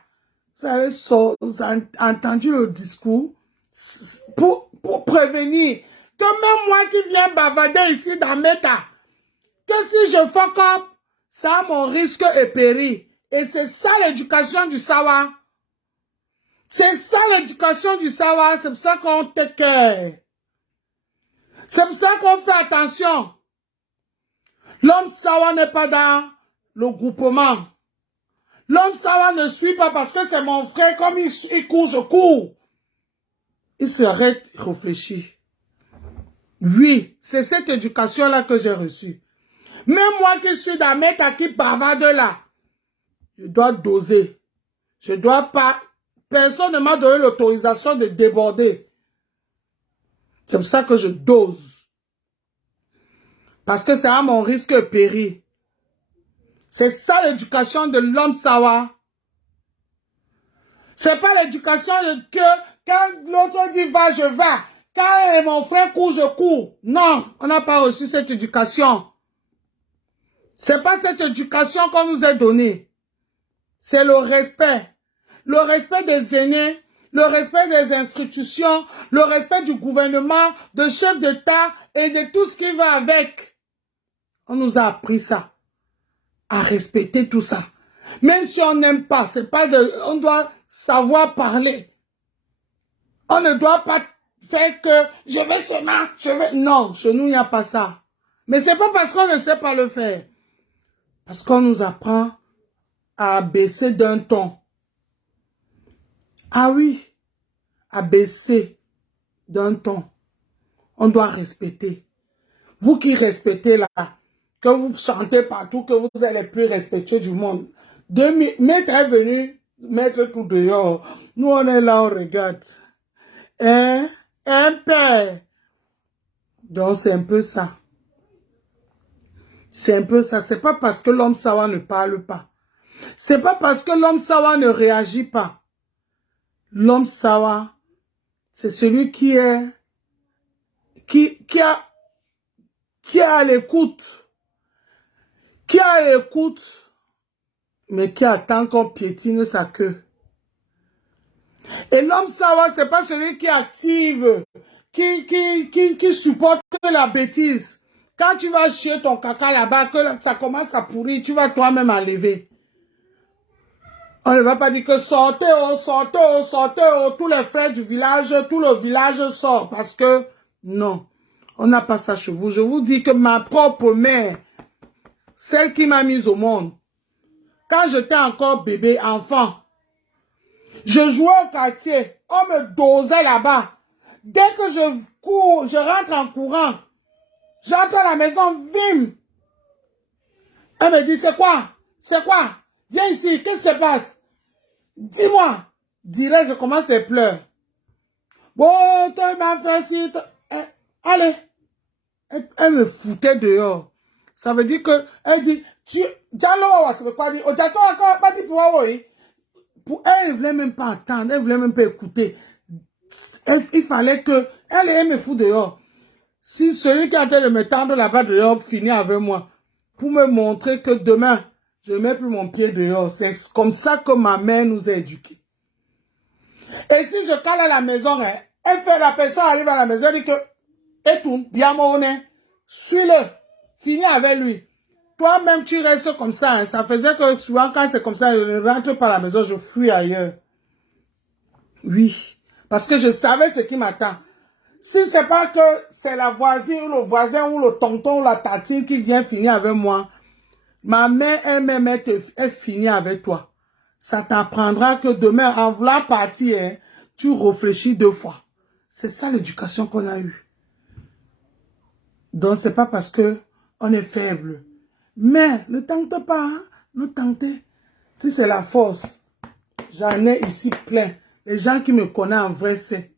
vous avez entendu le discours pour prévenir que même moi qui viens bavarder ici dans Meta, que si je fuck up, ça a mon risque et péril. Et c'est ça l'éducation du Sawa. C'est ça l'éducation du Sawa. C'est pour ça qu'on take care. C'est pour ça qu'on fait attention. L'homme Sawa n'est pas dans le groupement. L'homme Sawa ne suit pas parce que c'est mon frère. Comme il court, je cours. Il s'arrête, réfléchit. Oui, c'est cette éducation-là que j'ai reçue. Même moi qui suis dans Meta qui bavarde là, je dois doser. Je dois pas... Personne ne m'a donné l'autorisation de déborder. C'est pour ça que je dose. Parce que c'est à mon risque et péril. C'est ça l'éducation de l'homme Sawa. C'est pas l'éducation que quand l'autre dit va, je vais. Quand mon frère court, je cours. Non, on n'a pas reçu cette éducation. C'est pas cette éducation qu'on nous a donnée. C'est le respect. Le respect des aînés, le respect des institutions, le respect du gouvernement, de chef d'État et de tout ce qui va avec. On nous a appris ça. À respecter tout ça. Même si on n'aime pas, c'est pas de, on doit savoir parler. On ne doit pas faire que je vais seulement, non, chez nous il n'y a pas ça. Mais c'est pas parce qu'on ne sait pas le faire. Parce qu'on nous apprend à baisser d'un ton. Ah oui, à baisser d'un ton. On doit respecter. Vous qui respectez là, que vous chantez partout, que vous êtes les plus respectueux du monde. Maître est venu mettre tout dehors. Nous, on est là, on regarde. Hein? Un père. Donc, c'est un peu ça. C'est un peu ça. C'est pas parce que l'homme sawa ne parle pas. C'est pas parce que l'homme sawa ne réagit pas. L'homme sawa, c'est celui qui est, qui a l'écoute. Qui a l'écoute, mais qui attend qu'on piétine sa queue. Et l'homme sawa, c'est pas celui qui active, qui supporte la bêtise. Quand tu vas chier ton caca là-bas, que ça commence à pourrir, tu vas toi-même enlever. On ne va pas dire que sortez, tous les frères du village, tout le village sort. Parce que, non, on n'a pas ça chez vous. Je vous dis que ma propre mère, celle qui m'a mise au monde, quand j'étais encore bébé, enfant, je jouais au quartier, on me dosait là-bas. Dès que je cours, je rentre en courant, j'entre à la maison, vim. Elle me dit, c'est quoi? C'est quoi? Viens ici, qu'est-ce qui se passe? Dis-moi. Direct, je commence à pleurer. Bon, tu m'as fait ci. Allez. Elle me foutait dehors. Ça veut dire que, elle dit, Diallo, ça veut pas dire, pour elle, elle ne voulait même pas attendre, elle ne voulait même pas écouter. Il fallait que, elle me fout dehors. Si celui qui est en train de me tendre là-bas dehors finit avec moi, pour me montrer que demain, je ne mets plus mon pied dehors. C'est comme ça que ma mère nous a éduqués. Et si je cale à la maison, hein, elle fait la personne arrive à la maison, elle dit que, et tout, bien mon nez, suis-le, finis avec lui. Toi-même, tu restes comme ça. Hein. Ça faisait que souvent, quand c'est comme ça, je ne rentre pas à la maison, je fuis ailleurs. Oui, parce que je savais ce qui m'attend. Si c'est pas que c'est la voisine ou le voisin ou le tonton ou la tatine qui vient finir avec moi, ma mère elle-même, elle finit avec toi. Ça t'apprendra que demain, en voulant partir, hein, tu réfléchis 2 fois. C'est ça l'éducation qu'on a eue. Donc, c'est pas parce que on est faible. Mais ne tente pas, hein? Ne tentez. Si c'est la force, j'en ai ici plein. Les gens qui me connaissent en vrai, c'est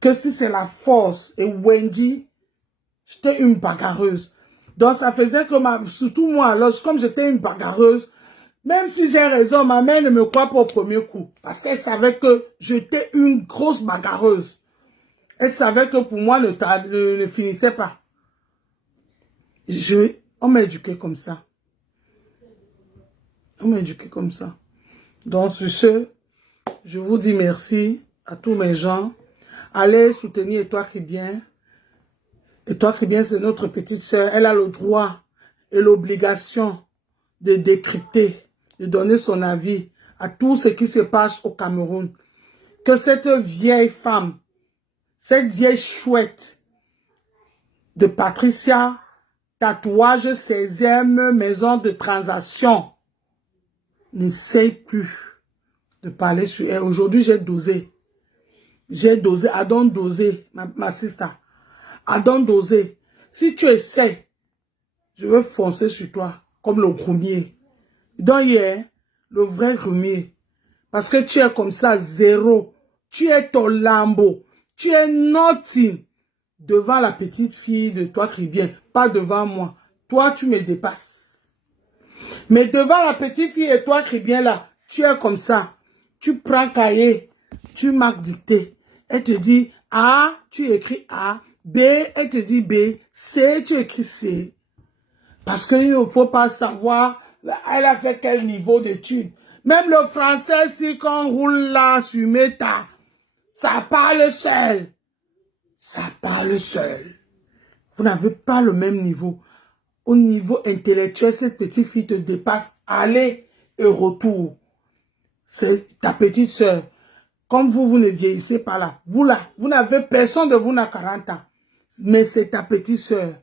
que si c'est la force, et Wendy, j'étais une bagarreuse. Donc ça faisait que, surtout moi, alors, comme j'étais une bagarreuse, même si j'ai raison, ma mère ne me croit pas au premier coup. Parce qu'elle savait que j'étais une grosse bagarreuse. Elle savait que pour moi, ne finissait pas. On m'a éduqué comme ça. On m'a éduqué comme ça. Donc, sur ce, je vous dis merci à tous mes gens. Allez soutenir Etoile Chrétien. Etoile Chrétien, c'est notre petite sœur. Elle a le droit et l'obligation de décrypter, de donner son avis à tout ce qui se passe au Cameroun. Que cette vieille femme, cette vieille chouette de Patricia, tatouage 16e maison de transaction, n'essaye plus de parler sur elle. Aujourd'hui, j'ai dosé. J'ai dosé. I don't doser, ma sister. I don't doser. Si tu essaies, je vais foncer sur toi comme le grumier. Donc, hier, le vrai grumier. Parce que tu es comme ça, zéro. Tu es ton lambeau. Tu es nothing. Devant la petite fille de toi, Chrétien. Pas devant moi. Toi, tu me dépasses. Mais devant la petite fille et toi, Chrétien, là, tu es comme ça. Tu prends cahier. Tu marques dictée. Elle te dit, A, tu écris A. B, elle te dit B. C, tu écris C. Parce qu'il ne faut pas savoir, elle a fait quel niveau d'études. Même le français, si quand on roule là sur Meta, ça parle seul. Ça parle seul. Vous n'avez pas le même niveau. Au niveau intellectuel, cette petite fille te dépasse. Aller et retour. C'est ta petite soeur. Comme vous ne vieillissez pas là. Vous là, vous n'avez personne de vous n'a 40 ans. Mais c'est ta petite soeur.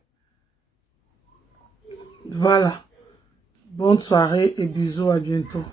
Voilà. Bonne soirée et bisous, à bientôt.